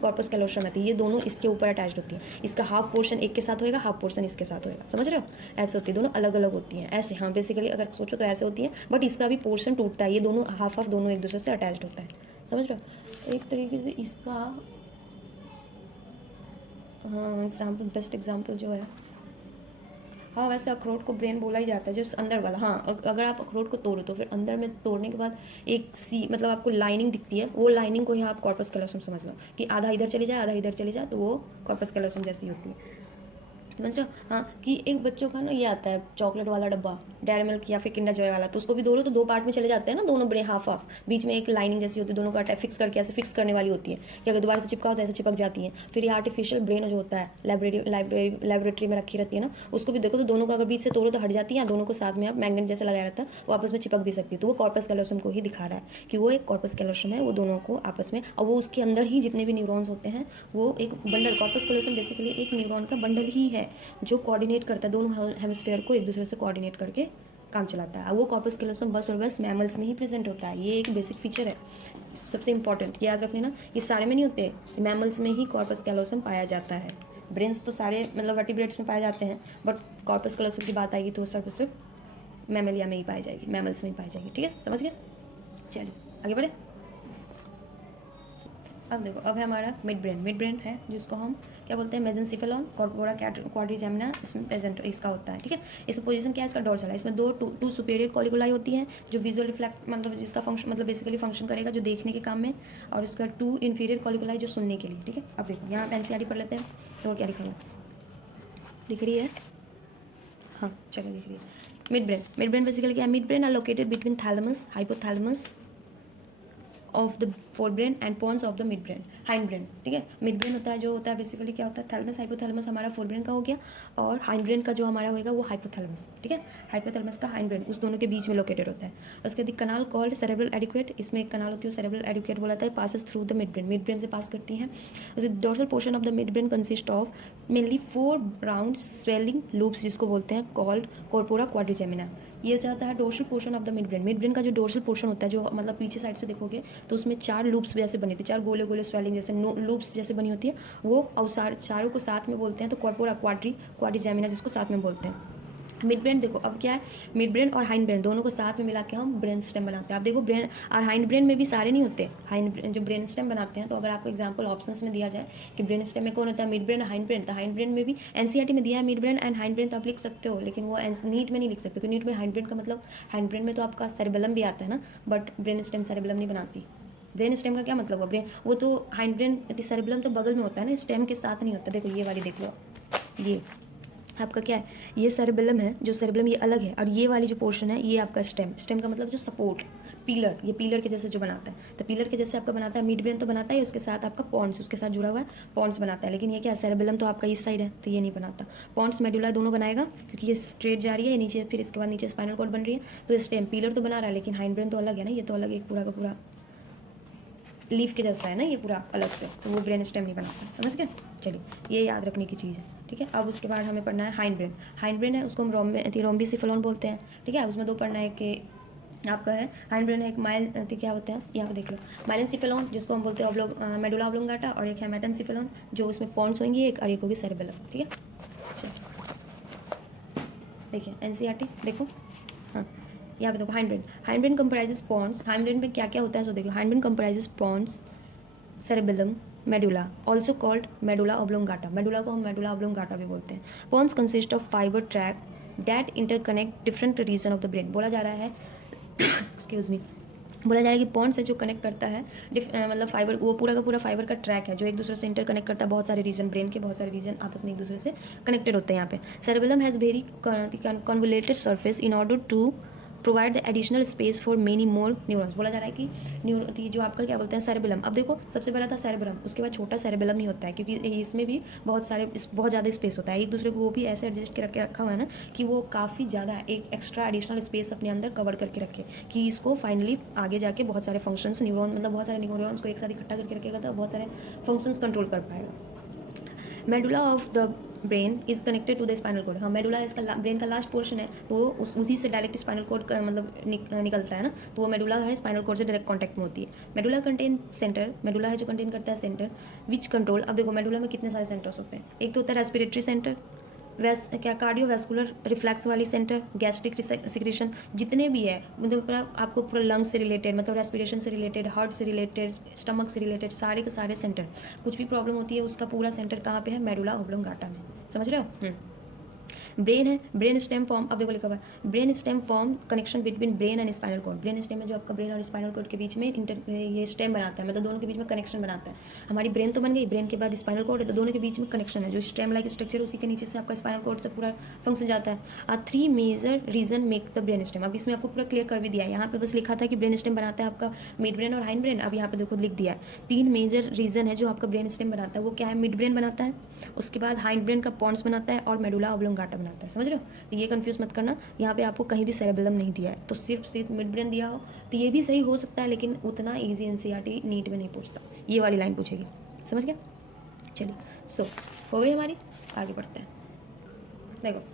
कॉर्पस कैलोशम रहती है, ये दोनों इसके ऊपर अटैच होती है, इसका हाफ पोर्शन एक के साथ होएगा, हाफ पोर्शन इसके साथ होएगा, समझ रहे हो? ऐसे होती है, दोनों अलग अलग होती हैं ऐसे, हाँ बेसिकली अगर सोचो तो ऐसे होती है, बट इसका भी पोर्शन टूटता है, ये दोनों हाफ दोनों एक दूसरे से अटैच होता है, समझ रहे हो? एक तरीके से इसका हाँ एग्जाम्पल, बेस्ट एग्जाम्पल जो है, हाँ वैसे अखरोट को ब्रेन बोला ही जाता है, जो अंदर वाला, हाँ अगर आप अखरोट को तोड़ो तो फिर अंदर में तोड़ने के बाद एक सी मतलब आपको लाइनिंग दिखती है, वो लाइनिंग को ही आप कॉर्पस कैलोसम समझ लो कि आधा इधर चली जाए आधा इधर चली जाए, तो वो कॉर्पस कैलोसम जैसी होती है, समझ रहे हो? हाँ कि एक बच्चों का ना ये आता है चॉकलेट वाला डब्बा, डेयरी मिल्क या फिर किंडर जॉय वाला, तो उसको भी दो तो 2 पार्ट में चले जाते हैं ना, दोनों बड़े हाफ हाफ, बीच में एक लाइनिंग जैसी होती है, दोनों का फिक्स करके ऐसे फिक्स करने वाली होती है कि अगर दोबारा से चिपका होता है ऐसे चिपक जाती है। फिर ये आर्टिफिशियल ब्रेन जो होता है लेबोरेटरी में रखी रहती है ना, उसको भी देखो तो दोनों को अगर बीच से तोड़ो तो हट जाती है, दोनों को साथ में आप मैग्नेट जैसे लगाया रहता है, वो आपस में चिपक भी सकती है, तो वो कॉर्पस कैलोसम को ही दिखा रहा है कि वो एक कॉर्पस कैलोसम है, वो दोनों को आपस में, और वो उसके अंदर ही जितने भी न्यूरॉन्स होते हैं वो एक बंडल, कॉर्पस कैलोसम बेसिकली एक न्यूरॉन का बंडल ही है जो कोऑर्डिनेट करता है दोनों हेमिस्फेयर को एक दूसरे से कोऑर्डिनेट करके काम चलाता है। वो कॉर्पस कैलोसम बस और बस मैमल्स में ही प्रेजेंट होता है, ये एक बेसिक फीचर है, सबसे इंपॉर्टेंट याद रख लेना, ये सारे में नहीं होते, मैमल्स में ही कॉर्पस कैलोसम पाया जाता है। ब्रेन्स तो सारे मतलब वर्टिब्रेट्स में पाए जाते हैं, बट कॉर्पस कैलोसम की बात आएगी तो सिर्फ मैमलिया में ही पाई जाएगी, मैमल्स में ही पाई जाएगी, ठीक है, समझ गए? चलिए आगे बढ़े। अब देखो, अब है हमारा मिड ब्रेन है जिसको हम क्या बोलते हैं, मेसेंसिफेलॉन कॉर्पोरा क्वाड्रिजेमिना इसमें प्रेजेंट इसका होता है, ठीक है। इसमें पोजीशन क्या है, इसका डोर्सल है, इसमें टू सुपेरियर कॉलिकुलाई होती हैं जो विजुअल रिफ्लेक्ट मतलब जिसका फंक्शन मतलब बेसिकली फंक्शन करेगा जो देखने के काम में, और इसका 2 इंफीरियर कॉलिकुलाई जो सुनने के लिए, ठीक है। अब देखो यहाँ पे एनसीईआरटी पढ़ लेते हैं, तो क्या लिखा हुआ दिख रही है, हाँ चलो दिख रही है। मिड ब्रेन बेसिकली क्या है, mid brain are located between thalamus, hypothalamus of the fore brain and pons of the mid brain, hind brain, ठीक है। मिड ब्रेन होता है जो होता है बेसिकली क्या होता है, थैलेमस हाइपोथैलेमस हमारा फोर ब्रेन का हो गया, और हाइंड ब्रेन का जो हमारा होगा वो हाइपोथैलेमस, ठीक है। हाइपोथैलेमस का हाइंड ब्रेन उस दोनों के बीच में लोकेटेड होता है। उसके बाद कनाल कॉल्ड सेरेब्रल एडिक्वेट, इसमें एक कनाल होती है सेरेब्रल एडिक्वेट बोला था, passes through the mid brain से पास करती हैं। उसके dorsal portion of the mid brain consist of mainly 4 round swelling loops जिसको बोलते हैं कॉल्ड कॉर्पोरा क्वाड्रिजेमिना। ये जाता है dorsal portion of the mid brain का जो डोर्सल पोर्शन होता है जो मतलब पीछे साइड से देखोगे तो उसमें 4 लूप्स जैसे बनी होती है, 4 गोले गोले स्वेलिंग जैसे लूप्स जैसे बनी होती है वो, और चारों को साथ में बोलते हैं तो कॉर्पोरा क्वाड्रिजेमिना जिसको साथ में बोलते हैं। मिड ब्रेन देखो अब क्या है, मिड ब्रेन और हाइंड ब्रेन दोनों को साथ में मिला के हम ब्रेन स्टेम बनाते हैं। अब देखो ब्रेन और हाइंड ब्रेन में भी सारे नहीं होते, जो ब्रेन स्टेम बनाते हैं, तो अगर आपको एग्जांपल ऑप्शंस में दिया जाए कि ब्रेन स्टेम में कौन होता है, मिड ब्रेन और हाइंड ब्रेन, तो हाइंड ब्रेन में भी एनसीईआरटी में दिया है mid brain and hind brain, तो आप लिख सकते हो, लेकिन वो नीट में नहीं लिख सकते, क्योंकि नीट में हाइंड ब्रेन का मतलब हाइंड ब्रेन में तो आपका सेरेबेलम भी आता है ना, बट ब्रेन स्टेम सेरेबेलम नहीं बनाती। ब्रेन स्टेम का क्या मतलब है, ब्रेन वो तो हाइंड ब्रेन सेरेबेलम तो बगल में होता है ना, स्टेम के साथ नहीं होता। देखो ये वाली देख लो, ये आपका क्या है, ये सेरेबेलम है, जो सेरेबेलम ये अलग है, और ये वाली जो पोर्शन है ये आपका स्टेम का मतलब जो सपोर्ट पिलर, ये पिलर के जैसे जो बनाता है, तो पिलर के जैसे आपका बनाता है मिड ब्रेन तो बनाता है, उसके साथ आपका पॉन्स उसके साथ जुड़ा हुआ है, पॉन्स बनाता है। लेकिन ये क्या है, सेरेबेलम तो आपका इस साइड है तो ये नहीं बनाता। पॉन्स मेडुला दोनों बनाएगा क्योंकि ये स्ट्रेट जा रही है नीचे, फिर इसके बाद नीचे स्पाइनल कॉर्ड बन रही है, तो ये स्टेम पिलर तो बना रहा है, लेकिन हाइंड ब्रेन तो अलग है ना, ये तो अलग एक पूरा का पूरा लीफ के जैसा है ना, ये पूरा अलग से, तो वो ब्रेन स्टेम नहीं बनाता। समझ गए, चलिए ये याद रखने की चीज़ है, ठीक है। अब उसके बाद हमें पढ़ना है हाइंड ब्रेन है, उसको हम रोम्बिसिफेलोन बोलते हैं, ठीक है। उसमें 2 पढ़ना है कि आपका है हाइंड ब्रेन है एक क्या होते हैं, यहाँ पे देख लो, माइलेंसिफेलोन जिसको हम बोलते हैं मेडुला ऑब्लोंगाटा, और एक है मेटेंसिफेलोन जो उसमें पॉन्स होंगी एक, और एक होगी सेरेबेलम, ठीक है। चलिए देखिए एनसीईआरटी देखो, हाँ यहाँ पे देखो hind brain comprises pons, hind brain में क्या क्या होता है सो देखो, hind brain comprises pons, cerebellum, medulla also called medulla oblongata, medulla को हम मेडुला ऑब्लोंगाटा भी बोलते हैं। Pons consist of fibre track that interconnect different region of the brain. बोला जा रहा है एक्सक्यूज मी, बोला जा रहा है कि पॉन्स है जो कनेक्ट करता है मतलब फाइबर, वो पूरा का पूरा फाइबर का ट्रैक है जो एक दूसरे से इंटरकनेक्ट करता है, बहुत सारे रीजन, ब्रेन के बहुत सारे रीजन आपस में एक दूसरे से कनेक्टेड होते हैं। यहाँ पे cerebellum has very convoluted surface in order to provide the additional space for many more neurons. बोला जा रहा है कि जो आपका क्या बोलते हैं सेरेबेलम, अब देखो सबसे बड़ा था सेरेबेलम, उसके बाद छोटा सेरेबेलम नहीं होता है क्योंकि इसमें भी बहुत ज़्यादा स्पेस होता है, एक दूसरे को वो भी ऐसे एडजस्ट करके रखा हुआ है ना कि वो काफ़ी ज़्यादा एक एक्स्ट्रा एडिशनल स्पेस अपने अंदर कवर करके रखे कि इसको फाइनली आगे जाके बहुत सारे फंक्शंस न्यूरॉन मतलब बहुत सारे न्यूरॉन्स को एक साथ इकट्ठा करके रखेगा तो बहुत सारे फंक्शंस कंट्रोल कर पाएगा। Medulla of the brain is connected to the spinal cord. हाँ मेडुला इसका ब्रेन का लास्ट पोर्शन है, तो उसी से डायरेक्ट स्पाइनल कॉर्ड का मतलब निकलता है ना, तो वो मेडुला है स्पाइनल कॉर्ड से डायरेक्ट कांटेक्ट में होती है। मेडुला कंटेन सेंटर, मेडुला है जो कंटेन करता है सेंटर विच कंट्रोल। अब देखो मेडुला में कितने सारे सेंटर्स होते हैं, एक तो होता है रेस्पिरेटरी सेंटर, कार्डियोवैस्कुलर रिफ्लैक्स वाली सेंटर, गैस्ट्रिक सिक्रेशन, जितने भी है मतलब आपको पूरा लंग्स से रिलेटेड मतलब रेस्पिरेशन से रिलेटेड, हार्ट से रिलेटेड, स्टमक से रिलेटेड, सारे के सारे सेंटर, कुछ भी प्रॉब्लम होती है उसका पूरा सेंटर कहाँ पे है, मेडुला ऑब्लोंगाटा में। समझ रहे हो। ब्रेन है, ब्रेन स्टेम फॉर्म, अब देखो लिखा हुआ है brain stem form connection between brain and spinal cord. Brain stem है जो आपका ब्रेन और स्पाइनल कॉर्ड के बीच में ये स्टेम बनाता है, मतलब दोनों के बीच में कनेक्शन बनाता है। हमारी ब्रेन तो बन गई, ब्रेन के बाद स्पाइनल कॉर्ड है, तो दोनों के बीच में कनेक्शन है, जो स्टेम लाइक स्ट्रक्चर उसी के नीचे से आपका स्पाइनल कॉर्ड से पूरा फंक्शन जाता है। 3 major region make the brain stem. अब इसमें आपको पूरा क्लियर कर भी दिया है, यहाँ पे बस लिखा था कि ब्रेन स्टेम बनाता है आपका मिड ब्रेन और हाइंड ब्रेन, अब यहाँ पे देखो लिख दिया है 3 मेजर रीजन है जो आपका ब्रेन स्टेम बनाता है। वो क्या है, मिड ब्रेन बनाता है, उसके बाद हाइंड ब्रेन का पॉन्स बनाता है और मेडुला ऑब्लोंगाटा बनाता है। समझ रहे हो, तो ये कंफ्यूज मत करना, यहाँ पे आपको कहीं भी सेरेबेलम नहीं दिया है, तो सिर्फ मिड ब्रेन दिया हो तो ये भी सही हो सकता है, लेकिन उतना इजी एनसीईआरटी नीट में नहीं पूछता, ये वाली लाइन पूछेगी। समझ गया, चलिए सो हो गई हमारी, आगे बढ़ते हैं। देखो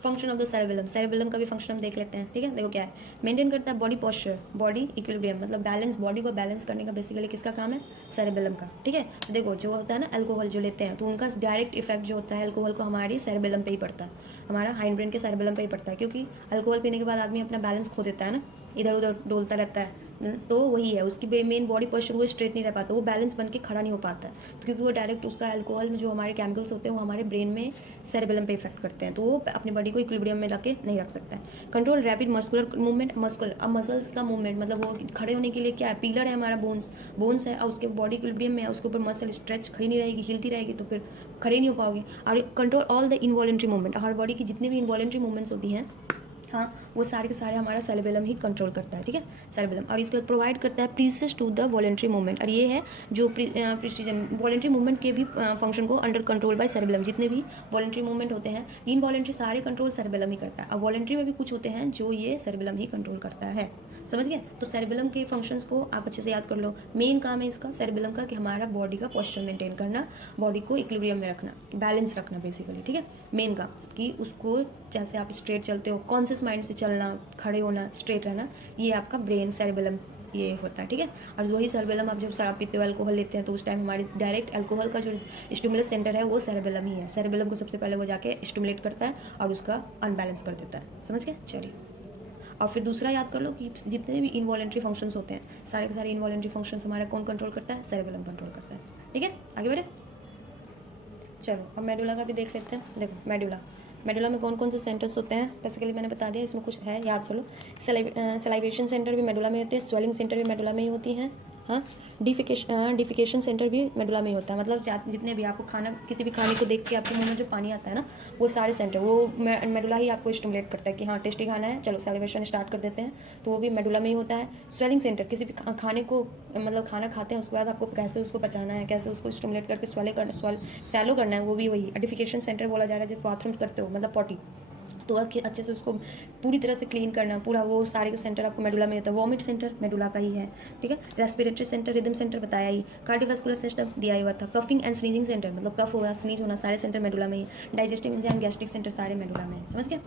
function of the cerebellum, cerebellum का भी फंक्शन हम देख लेते हैं, ठीक है। देखो क्या है, मेंटेन करता है बॉडी पोस्चर, बॉडी इक्विलिब्रियम, मतलब बैलेंस, बॉडी को बैलेंस करने का बेसिकली किसका काम है, सेरेबेलम का, ठीक है। तो देखो जो होता है ना अल्कोहल जो लेते हैं तो उनका डायरेक्ट इफेक्ट जो होता है अल्कोहल को हमारी सेरेबेलम पे ही पड़ता है, हमारा हाइंड ब्रेन के सेरेबेलम पे ही पड़ता है, क्योंकि अल्कोहल पीने के बाद आदमी अपना बैलेंस खो देता है ना, इधर उधर डोलता रहता है, तो वही है उसकी मेन बॉडी पोस्चर, वो स्ट्रेट नहीं रह पाता, वो बैलेंस बन के खड़ा नहीं हो पाता है, तो क्योंकि वो डायरेक्ट उसका अल्कोहल में जो हमारे केमिकल्स होते हैं वो हमारे ब्रेन में सेरेबेलम पे इफेक्ट करते हैं, तो वो अपनी बॉडी को इक्विलिब्रियम में लाके नहीं रख सकता है। कंट्रोल रैपिड मस्कुलर मूवमेंट, अब मसल्स का मूवमेंट मतलब वो खड़े होने के लिए क्या है, पिलर है हमारा बोन्स है, और उसके बॉडी इक्विलिब्रियम में है, उसके ऊपर मसल स्ट्रेच खड़ी नहीं रहेगी, हिलती रहेगी तो फिर खड़े नहीं हो पाओगे। और control all the involuntary movement, हमारी बॉडी की जितनी भी इनवॉलेंट्री मूवमेंट्स होती हैं हाँ, वो सारे के सारे हमारा सेरेबेलम ही कंट्रोल करता है, ठीक है, सेरेबेलम। और इसके बाद प्रोवाइड करता है प्रीसेस टू द वॉलेंट्री मूवमेंट, और ये है जो प्रिसीजन वॉलेंट्री मूवमेंट के भी फंक्शन को अंडर कंट्रोल बाय सेरेबेलम। जितने भी वॉलेंट्री मूवमेंट होते हैं, इनवॉलेंट्री सारे कंट्रोल सेरेबेलम ही करता है। अब वॉलेंट्री में भी कुछ होते हैं जो ये सेरेबेलम ही कंट्रोल करता है, समझ गए। तो सेरेबेलम के फंक्शंस को आप अच्छे से याद कर लो। मेन काम है इसका सेरेबेलम का कि हमारा बॉडी का पोस्चर मेंटेन करना, बॉडी को इक्विलिब्रियम में रखना, बैलेंस रखना बेसिकली, ठीक है। मेन काम कि उसको जैसे आप स्ट्रेट चलते हो, कॉन्शियस माइंड से चलना, खड़े होना, स्ट्रेट रहना, ये आपका ब्रेन सेरेबेलम ये होता है, ठीक है। और वही सेरेबेलम आप जब शराब पीते हो, अल्कोहल लेते हैं, तो उस टाइम हमारे डायरेक्ट अल्कोहल का जो स्टिमुलस सेंटर है वो सेरेबेलम ही है। सेरेबेलम को सबसे पहले वो जाके स्टिमुलेट करता है और उसका अनबैलेंस कर देता है, समझ गए। चलिए, और फिर दूसरा याद कर लो कि जितने भी इनवॉलेंट्री फंक्शंस होते हैं, सारे के सारे इनवॉलेंट्री फंक्शंस हमारा कौन कंट्रोल करता है? सेरेबेलम कंट्रोल करता है, ठीक है। आगे बढ़े, चलो अब मेडुला का भी देख लेते हैं। देखो मेडुला में कौन कौन से सेंटर्स होते हैं, बेसिकली मैंने बता दिया, इसमें कुछ है याद कर लो। सलाइवेशन सेंटर भी मेडुला में होते हैं, स्वेलिंग सेंटर भी मेडुला में ही होती हैं, हाँ। डिफिकेशन सेंटर भी मेडुला में ही होता है। मतलब जितने भी आपको खाना, किसी भी खाने को देख के आपके मुंह में जो पानी आता है ना, वो सारे सेंटर वो मेडुला ही आपको स्टिमुलेट करता है कि हाँ टेस्टी खाना है, चलो सैलिवेशन स्टार्ट कर देते हैं, तो वो भी मेडुला में ही होता है। स्वेलिंग सेंटर किसी भी खाने को, मतलब खाना खाते हैं उसके बाद आपको कैसे उसको पचाना है, कैसे उसको स्टिमुलेट करके सैलो करना है, वो भी वही। डिफिकेशन सेंटर बोला जा रहा है जब बाथरूम करते हो, मतलब पॉटी, तो अच्छे से उसको पूरी तरह से क्लीन करना, पूरा वो सारे के सेंटर आपको मेडुला में होता है। वॉमिट सेंटर मेडुला का ही है, ठीक है। रेस्पिरेटरी सेंटर, रिदम सेंटर बताया ही, कार्डियोवास्कुलर सिस्टम दिया हुआ था। कफिंग एंड स्नीजिंग सेंटर, मतलब कफ होगा, स्नीज होना, सारे सेंटर मेडुला में ही। डाइजेस्टिव एंजाइम, गैस्ट्रिक सेंटर सारे मेडुला में है, समझ गए।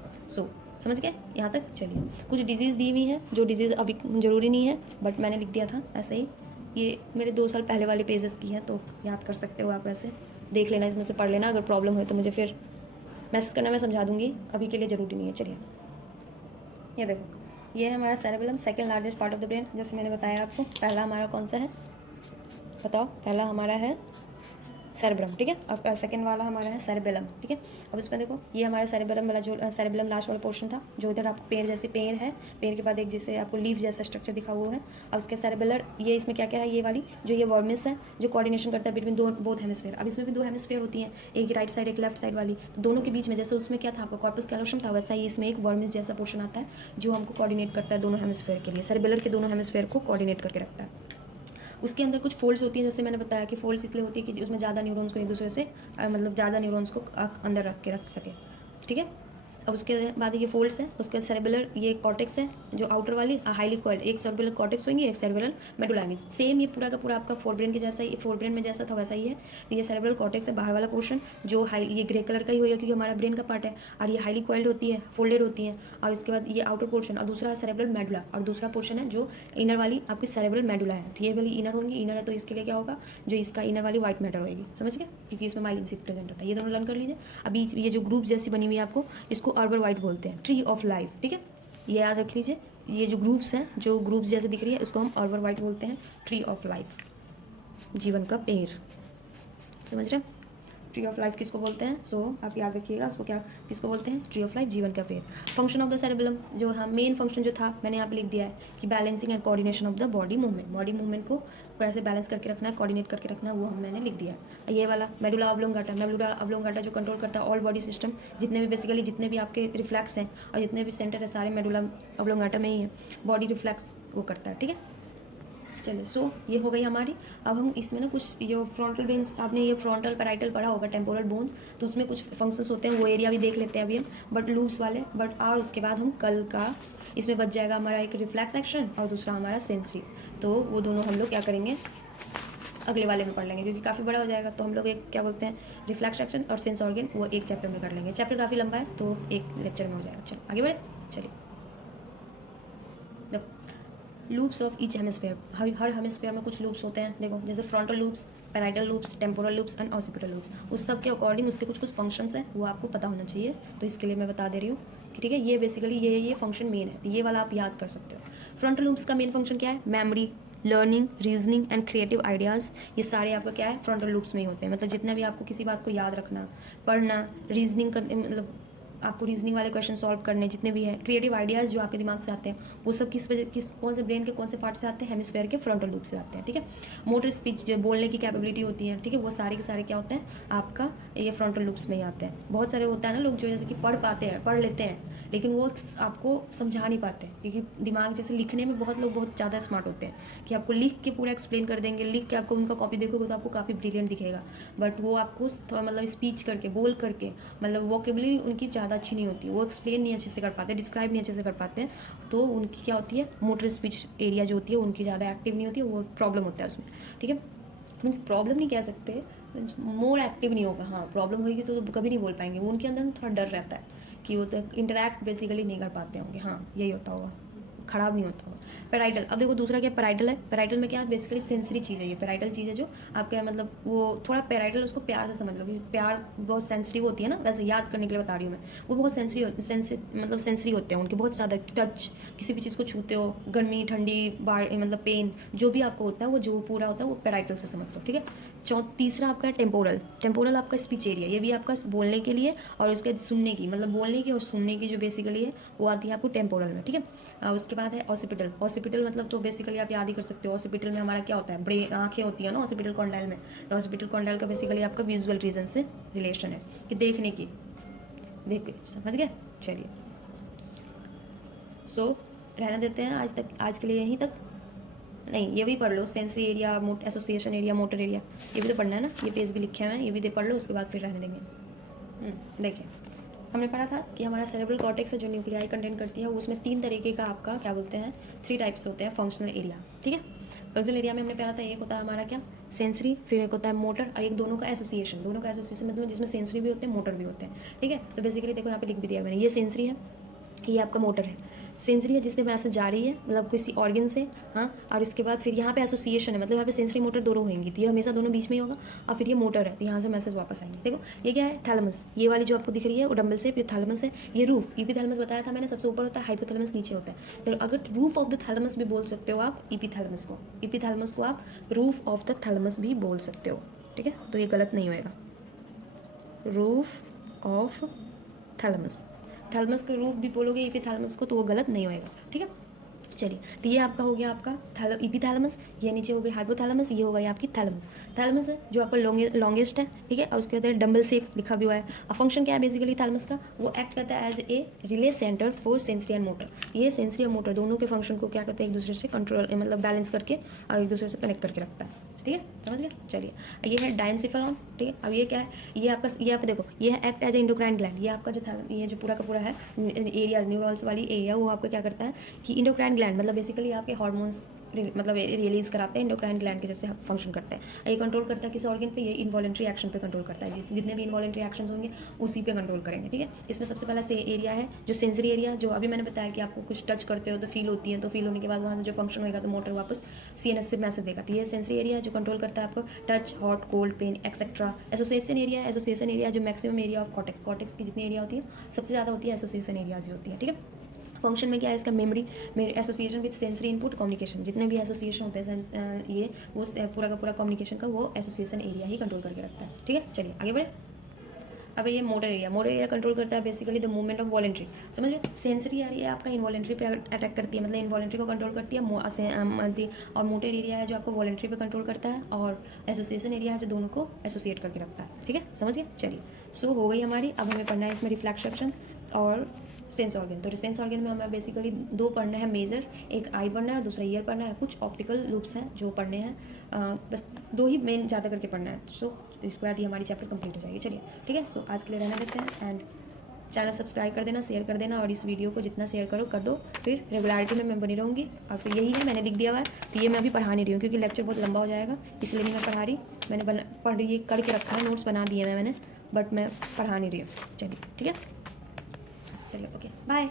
समझ गए यहाँ तक। चलिए, कुछ डिजीज़ दी हुई है, जो डिजीज़ अभी ज़रूरी नहीं है बट मैंने लिख दिया था ऐसे ही। ये मेरे 2 साल पहले वाले पेजेस की है, तो याद कर सकते हो आप, ऐसे देख लेना, इसमें से पढ़ लेना। अगर प्रॉब्लम हो तो मुझे फिर मैसेज करना, मैं समझा दूंगी, अभी के लिए ज़रूरी नहीं है। चलिए, ये देखो, ये है हमारा cerebellum, second largest part of the brain. जैसे मैंने बताया आपको, पहला हमारा कौन सा है बताओ? पहला हमारा है सेरेब्रम, ठीक है, और सेकंड वाला हमारा है सेरेबेलम, ठीक है। अब इसमें देखो, ये हमारा सेरेबेलम वाला, जो सेरेबेलम लास्ट वाला पोर्शन था, जो इधर आपको पेड़ जैसे पेड़ है, पेड़ के बाद एक जैसे आपको लीफ जैसा स्ट्रक्चर दिखा हुआ है। अब उसके सेरेबेलर, ये इसमें क्या क्या है, ये वाली जो ये वर्मिस है, जो कोऑर्डिनेशन करता है बिटवीन बोथ हेमिस्फीयर। अब इसमें भी 2 हेमिस्फीयर होती हैं, एक राइट साइड, एक लेफ्ट साइड वाली, तो दोनों के बीच में, जैसे उसमें क्या था आपका कॉर्पस कैलोशम था, वैसा ही इसमें एक वर्मिस जैसा पोर्शन आता है जो हमको कोऑर्डिनेट करता है दोनों हेमिस्फीयर के लिए। सेरेबेलर के दोनों हेमिस्फीयर को कोऑर्डिनेट करके रखता है। उसके अंदर कुछ फोल्ड्स होती हैं, जैसे मैंने बताया कि फोल्ड्स इसलिए होती है कि उसमें ज़्यादा न्यूरॉन्स को एक दूसरे से, मतलब ज़्यादा न्यूरॉन्स को अंदर रख सके, ठीक है। अब उसके बाद ये फोल्ड्स है, उसके बाद सेरेबेलर, ये कॉर्टेक्स है जो आउटर वाली, हाईली कॉइल्ड, एक सेरेबेलर कॉर्टेक्स होंगी, एक सेरेबेलर मेडुला होंगी। सेम ये पूरा का पूरा आपका फोरब्रेन के जैसा ही, फोरब्रेन में जैसा था वैसा ही है। ये सेरेबेलर कॉर्टेक्स है, बाहर वाला पोर्शन, जो ये ग्रे कलर का ही होगा क्योंकि हमारा ब्रेन का पार्ट है, और ये हाईली कॉइल्ड होती है, फोल्डेड होती है। और इसके बाद ये आउटर पोर्शन, और दूसरा है सेरेबेलर मेडुला, और दूसरा पोर्शन है जो इनर वाली आपकी सेरेबेलर मेडुला है। तो ये वाली इनर होंगी, इनर है तो इसके लिए क्या होगा, जो इसका इनर वाली व्हाइट मैटर होगी, समझ गए, क्योंकि इसमें माइलिन से प्रेजेंट होता है। ये दोनों लर्न कर लीजिए। अभी ये जो ग्रुप जैसी बनी हुई है आपको, इसको अर्बर व्हाइट बोलते हैं, ट्री ऑफ लाइफ, ठीक है, ये याद रख लीजिए। ये जो ग्रुप्स हैं, जो ग्रुप्स जैसे दिख रही है, उसको हम अर्बर व्हाइट बोलते हैं, ट्री ऑफ लाइफ, जीवन का पेड़, समझ रहे। ट्री ऑफ लाइफ किसको बोलते हैं? आप याद रखिएगा उसको, क्या किसको बोलते हैं? ट्री ऑफ लाइफ, जीवन का पेड़। फंक्शन ऑफ द सेरेबेलम, जो हाँ मेन फंक्शन जो था मैंने यहाँ पे लिख दिया है कि balancing and coordination of the body movement को कैसे बैलेंस करके रखना है, कोऑर्डिनेट करके रखना है, वो मैंने लिख दिया है। ये वाला मेडुला ऑब्लोंगाटा जो कंट्रोल करता है ऑल बॉडी सिस्टम, जितने भी बेसिकली जितने भी आपके रिफ्लेक्स हैं और जितने भी सेंटर है सारे मेडुला ऑब्लोंगाटा में ही है, बॉडी रिफ्लेक्स वो करता है, ठीक है। चलिए, ये हो गई हमारी। अब हम इसमें ना कुछ ये फ्रंटल बेन्स, आपने ये फ्रंटल पैराइटल पढ़ा होगा, टेम्पोरल बोन्स, तो उसमें कुछ फंक्शंस होते हैं, वो एरिया भी देख लेते हैं अभी हम, बट लूप्स वाले, और उसके बाद हम कल का इसमें बच जाएगा हमारा एक रिफ्लेक्स एक्शन और दूसरा हमारा सेंसरी। तो वो दोनों हम लोग क्या करेंगे, अगले वाले में पढ़ लेंगे, क्योंकि काफ़ी बड़ा हो जाएगा। तो हम लोग एक क्या बोलते हैं, रिफ्लेक्स एक्शन और सेंस ऑर्गन, वो एक चैप्टर में कर लेंगे। चैप्टर काफ़ी लंबा है तो एक लेक्चर में हो जाएगा। चलो आगे बढ़े। चलिए, loops of each hemisphere, her hemisphere में कुछ लूप्स होते हैं। देखो, जैसे frontal loops, parietal loops, temporal loops and occipital loops, उस सब के अकॉर्डिंग उसके कुछ फंक्शंस हैं, वो आपको पता होना चाहिए। तो इसके लिए मैं बता दे रही हूँ कि ठीक है, ये बेसिकली ये फंक्शन मेन है, तो ये वाला आप याद कर सकते हो। फ्रंटल लूप्स का मेन फंक्शन क्या है? Memory, learning, reasoning and creative ideas, ये सारे आपका क्या है, फ्रंटल लूप्स में ही होते हैं। मतलब जितने भी आपको किसी बात को याद रखना, पढ़ना, रीजनिंग कर, मतलब आपको रीजनिंग वाले क्वेश्चन सॉल्व करने जितने भी हैं, क्रिएटिव आइडियाज़ जो आपके दिमाग से आते हैं, वो सब किस कौन से ब्रेन के कौन से पार्ट से आते हैं, हेमिस्फेयर के फ्रंटल लूप से आते हैं, ठीक है। मोटर स्पीच जो बोलने की कैपेबिलिटी होती है, ठीक है, वो सारे के सारे क्या होते हैं आपका ये फ्रंटल लूप्स में ही आते हैं। बहुत सारे होता है ना लोग जो जैसे कि पढ़ लेते हैं लेकिन वो आपको समझा नहीं पाते, क्योंकि दिमाग जैसे लिखने में बहुत लोग बहुत ज़्यादा स्मार्ट होते हैं कि आपको लिख के पूरा एक्सप्लेन कर देंगे, लिख के आपको उनका कॉपी देखोगे तो आपको काफ़ी ब्रिलियंट दिखेगा, बट वो आपको मतलब स्पीच करके बोल करके मतलब वोकेबलरी उनकी ज़्यादा अच्छी नहीं होती, वो एक्सप्लेन नहीं अच्छे से कर पाते, डिस्क्राइब नहीं अच्छे से कर पाते हैं, तो उनकी क्या होती है मोटर स्पीच एरिया जो होती है उनकी ज़्यादा एक्टिव नहीं होती है, वो प्रॉब्लम होता है उसमें, ठीक है। मीन्स प्रॉब्लम नहीं कह सकते, मीन्स मोर एक्टिव नहीं होगा, हाँ प्रॉब्लम होगी तो कभी नहीं बोल पाएंगे, वो उनके अंदर थोड़ा डर रहता है कि वो तो इंटरैक्ट बेसिकली नहीं कर पाते होंगे, हाँ यही होता होगा, खराब नहीं होता होगा। पैराइटल, अब देखो दूसरा क्या पैराइटल है, पैराइटल में क्या है बेसिकली सेंसरी चीज़ है, ये पैराइटल चीज़ है जो आपका मतलब वो थोड़ा पैराइटल उसको प्यार से समझ लो, क्योंकि प्यार बहुत सेंसिटिव होती है ना, वैसे याद करने के लिए बता रही हूँ मैं, वो बहुत मतलब सेंसरी होते हैं उनके, बहुत ज़्यादा टच, किसी भी चीज़ को छूते हो, गर्मी ठंडी मतलब पेन जो भी आपको होता है वो जो पूरा होता है वो पैराइटल से समझ लो, ठीक है। तीसरा आपका है टेम्पोरल, टेम्पोरल आपका स्पीच एरिया, ये भी आपका बोलने के लिए और उसके सुनने की मतलब बोलने की और सुनने की जो बेसिकली है वो आती है आपको टेम्पोरल में, ठीक है। उसके बाद है ऑसिपिटल, ऑसिपिटल मतलब तो बेसिकली आप याद ही कर सकते हो, ऑसिपिटल में हमारा क्या होता है ब्रेन आँखें होती है ना ऑसिपिटल कॉन्डाइल में, तो ऑसिपिटल कॉन्डाइल का बेसिकली आपका विजुअल रीजन से रिलेशन है कि देखने की, समझ गए। चलिए सो रहने देते हैं आज के लिए यहीं तक, नहीं ये भी पढ़ लो, sensory area, association area, motor area, ये भी तो पढ़ना है ना, ये पेज भी लिखे हुए हैं, ये भी पढ़ लो, उसके बाद फिर रहने देंगे। देखिए हमने पढ़ा था कि हमारा सेरेब्रल कॉर्टेक्स है जो न्यूक्लियाई कंटेंट करती है, उसमें 3 तरीके का आपका क्या बोलते हैं 3 टाइप्स होते हैं फंक्शनल एरिया, ठीक है। फंक्शनल एरिया में हमने पढ़ा था एक होता है हमारा क्या सेंसरी, फिर एक होता है मोटर और एक दोनों का एसोसिएशन, मतलब जिसमें सेंसरी भी होते हैं मोटर भी होते हैं, ठीक है। तो बेसिकली देखो यहाँ पे लिख भी दिया मैंने, ये सेंसरी है, ये आपका मोटर है। सेंसरी है जिससे मैसेज जा रही है मतलब किसी ऑर्गन से, हाँ, और इसके बाद फिर यहाँ पे एसोसिएशन है, मतलब यहाँ पे सेंसरी मोटर दोनों होंगी, तो ये हमेशा दोनों बीच में ही होगा, और फिर ये मोटर है तो यहाँ से मैसेज वापस आएंगे। देखो ये क्या है थैलेमस, ये वाली जो आपको दिख रही है वो डंबल से, ये थैलेमस है, ये रूफ इपीथैलेमस बताया था मैंने, सबसे ऊपर होता है, हाइपोथैलेमस नीचे होता है, तो अगर रूफ ऑफ द थैलेमस भी बोल सकते हो आप इपीथैलेमस को आप रूफ ऑफ द थैलेमस भी बोल सकते हो, ठीक है, तो ये गलत नहीं होएगा, रूफ ऑफ थैलेमस, थैलेमस के रूफ भी बोलोगे इपीथैलेमस को तो वो गलत नहीं होएगा, ठीक है। चलिए तो ये आपका हो गया आपका इपीथैलेमस, ये नीचे हो गई हाइपोथैलेमस, ये हो गई आपकी थैलेमस। थैलेमस है जो आपका लॉन्गेस्ट है, ठीक है, और उसके बाद डंबल शेप लिखा भी हुआ है। अब फंक्शन क्या है बेसिकली थैलेमस का, वो एक्ट करता है as a relay centre for sensory and motor, ये सेंसरी और मोटर दोनों के फंक्शन को क्या करते हैं एक दूसरे से कंट्रोल मतलब बैलेंस करके और एक दूसरे से कनेक्ट करके रखता है, ठीक है, समझ गए। चलिए ये है डायनसिफेलॉन, ठीक है। अब ये क्या है, ये आपका ये आप देखो ये है act as a endocrine gland, ये आपका जो था ये जो पूरा का पूरा है एरिया न्यूरॉन्स वाली एरिया, वो आपका क्या करता है कि इंडोक्राइन ग्लैंड मतलब बेसिकली आपके हार्मोन्स मतलब रिलीज कराते हैं, इंडोक्राइन ग्लैंड के जैसे फंक्शन करता है। ये कंट्रोल करता है किस ऑर्गन पे, ये इनवॉलेंट्री एक्शन पे कंट्रोल करता है, जितने भी इनवॉलेंट्री एक्शंस होंगे उसी पे कंट्रोल करेंगे, ठीक है। इसमें सबसे पहला से एरिया है जो सेंसरी एरिया, जो अभी मैंने बताया कि आपको कुछ टच करते हो तो फील होती है, तो फील होने के बाद वहाँ से जो फंक्शन होगा तो मोटर वापस सीएनएस से मैसेज देगा, तो ये सेंसरी एरिया जो कंट्रोल करता है आपको touch, hot, cold, pain etcetera. Association area जो मैक्सिमम एरिया ऑफ कॉर्टेक्स की जितनी एरिया होती है सबसे ज़्यादा होती है एसोसिएशन एरियाज होती है, ठीक है। फंक्शन में क्या है इसका memory association with sensory input communication, जितने भी एसोसिएशन होते हैं ये वो पूरा का पूरा कम्युनिकेशन का वो एसोसिएशन एरिया ही कंट्रोल करके रखता है, ठीक है। चलिए आगे बढ़े। अब ये मोटर एरिया कंट्रोल करता है basically the movement of voluntary, समझ लो। सेंसरी एरिया आपका इनवॉलेंट्री पे अटैक करती है, मतलब इनवॉलेंट्री को कंट्रोल करती है, और मोटर एरिया है जो आपको वॉलेंट्री पे कंट्रोल करता है, और एसोसिएशन एरिया है जो दोनों को एसोसिएट करके रखता है, ठीक है, समझिए। चलिए सो हो गई हमारी, अब हमें पढ़ना है इसमें रिफ्लेक्शन और सेंस ऑर्गन। तो सेंस ऑर्गन में हमें बेसिकली 2 पढ़ना है मेजर, एक आई पढ़ना है और दूसरा ईयर पढ़ना है, कुछ ऑप्टिकल लूप्स हैं जो पढ़ने हैं, बस 2 ही मेन ज़्यादा करके पढ़ना है। सो इसके बाद ही हमारी चैप्टर कंप्लीट हो जाएगी। चलिए ठीक है, सो आज के लिए रहना देते हैं, एंड चैनल सब्सक्राइब कर देना, शेयर कर देना, और इस वीडियो को जितना शेयर करो कर दो, फिर रेगुलरिटी में मैं बनी रहूँगी। और फिर यही है मैंने लिख दिया हुआ है, तो ये मैं अभी पढ़ा नहीं रही हूँ क्योंकि लेक्चर बहुत लंबा हो जाएगा, इसलिए नहीं मैं पढ़ा रही। मैंने पढ़ ये करके रखा है, नोट्स बना दिए मैंने, बट मैं पढ़ा नहीं रही हूँ। चलिए ठीक है, चलिए ओके बाय।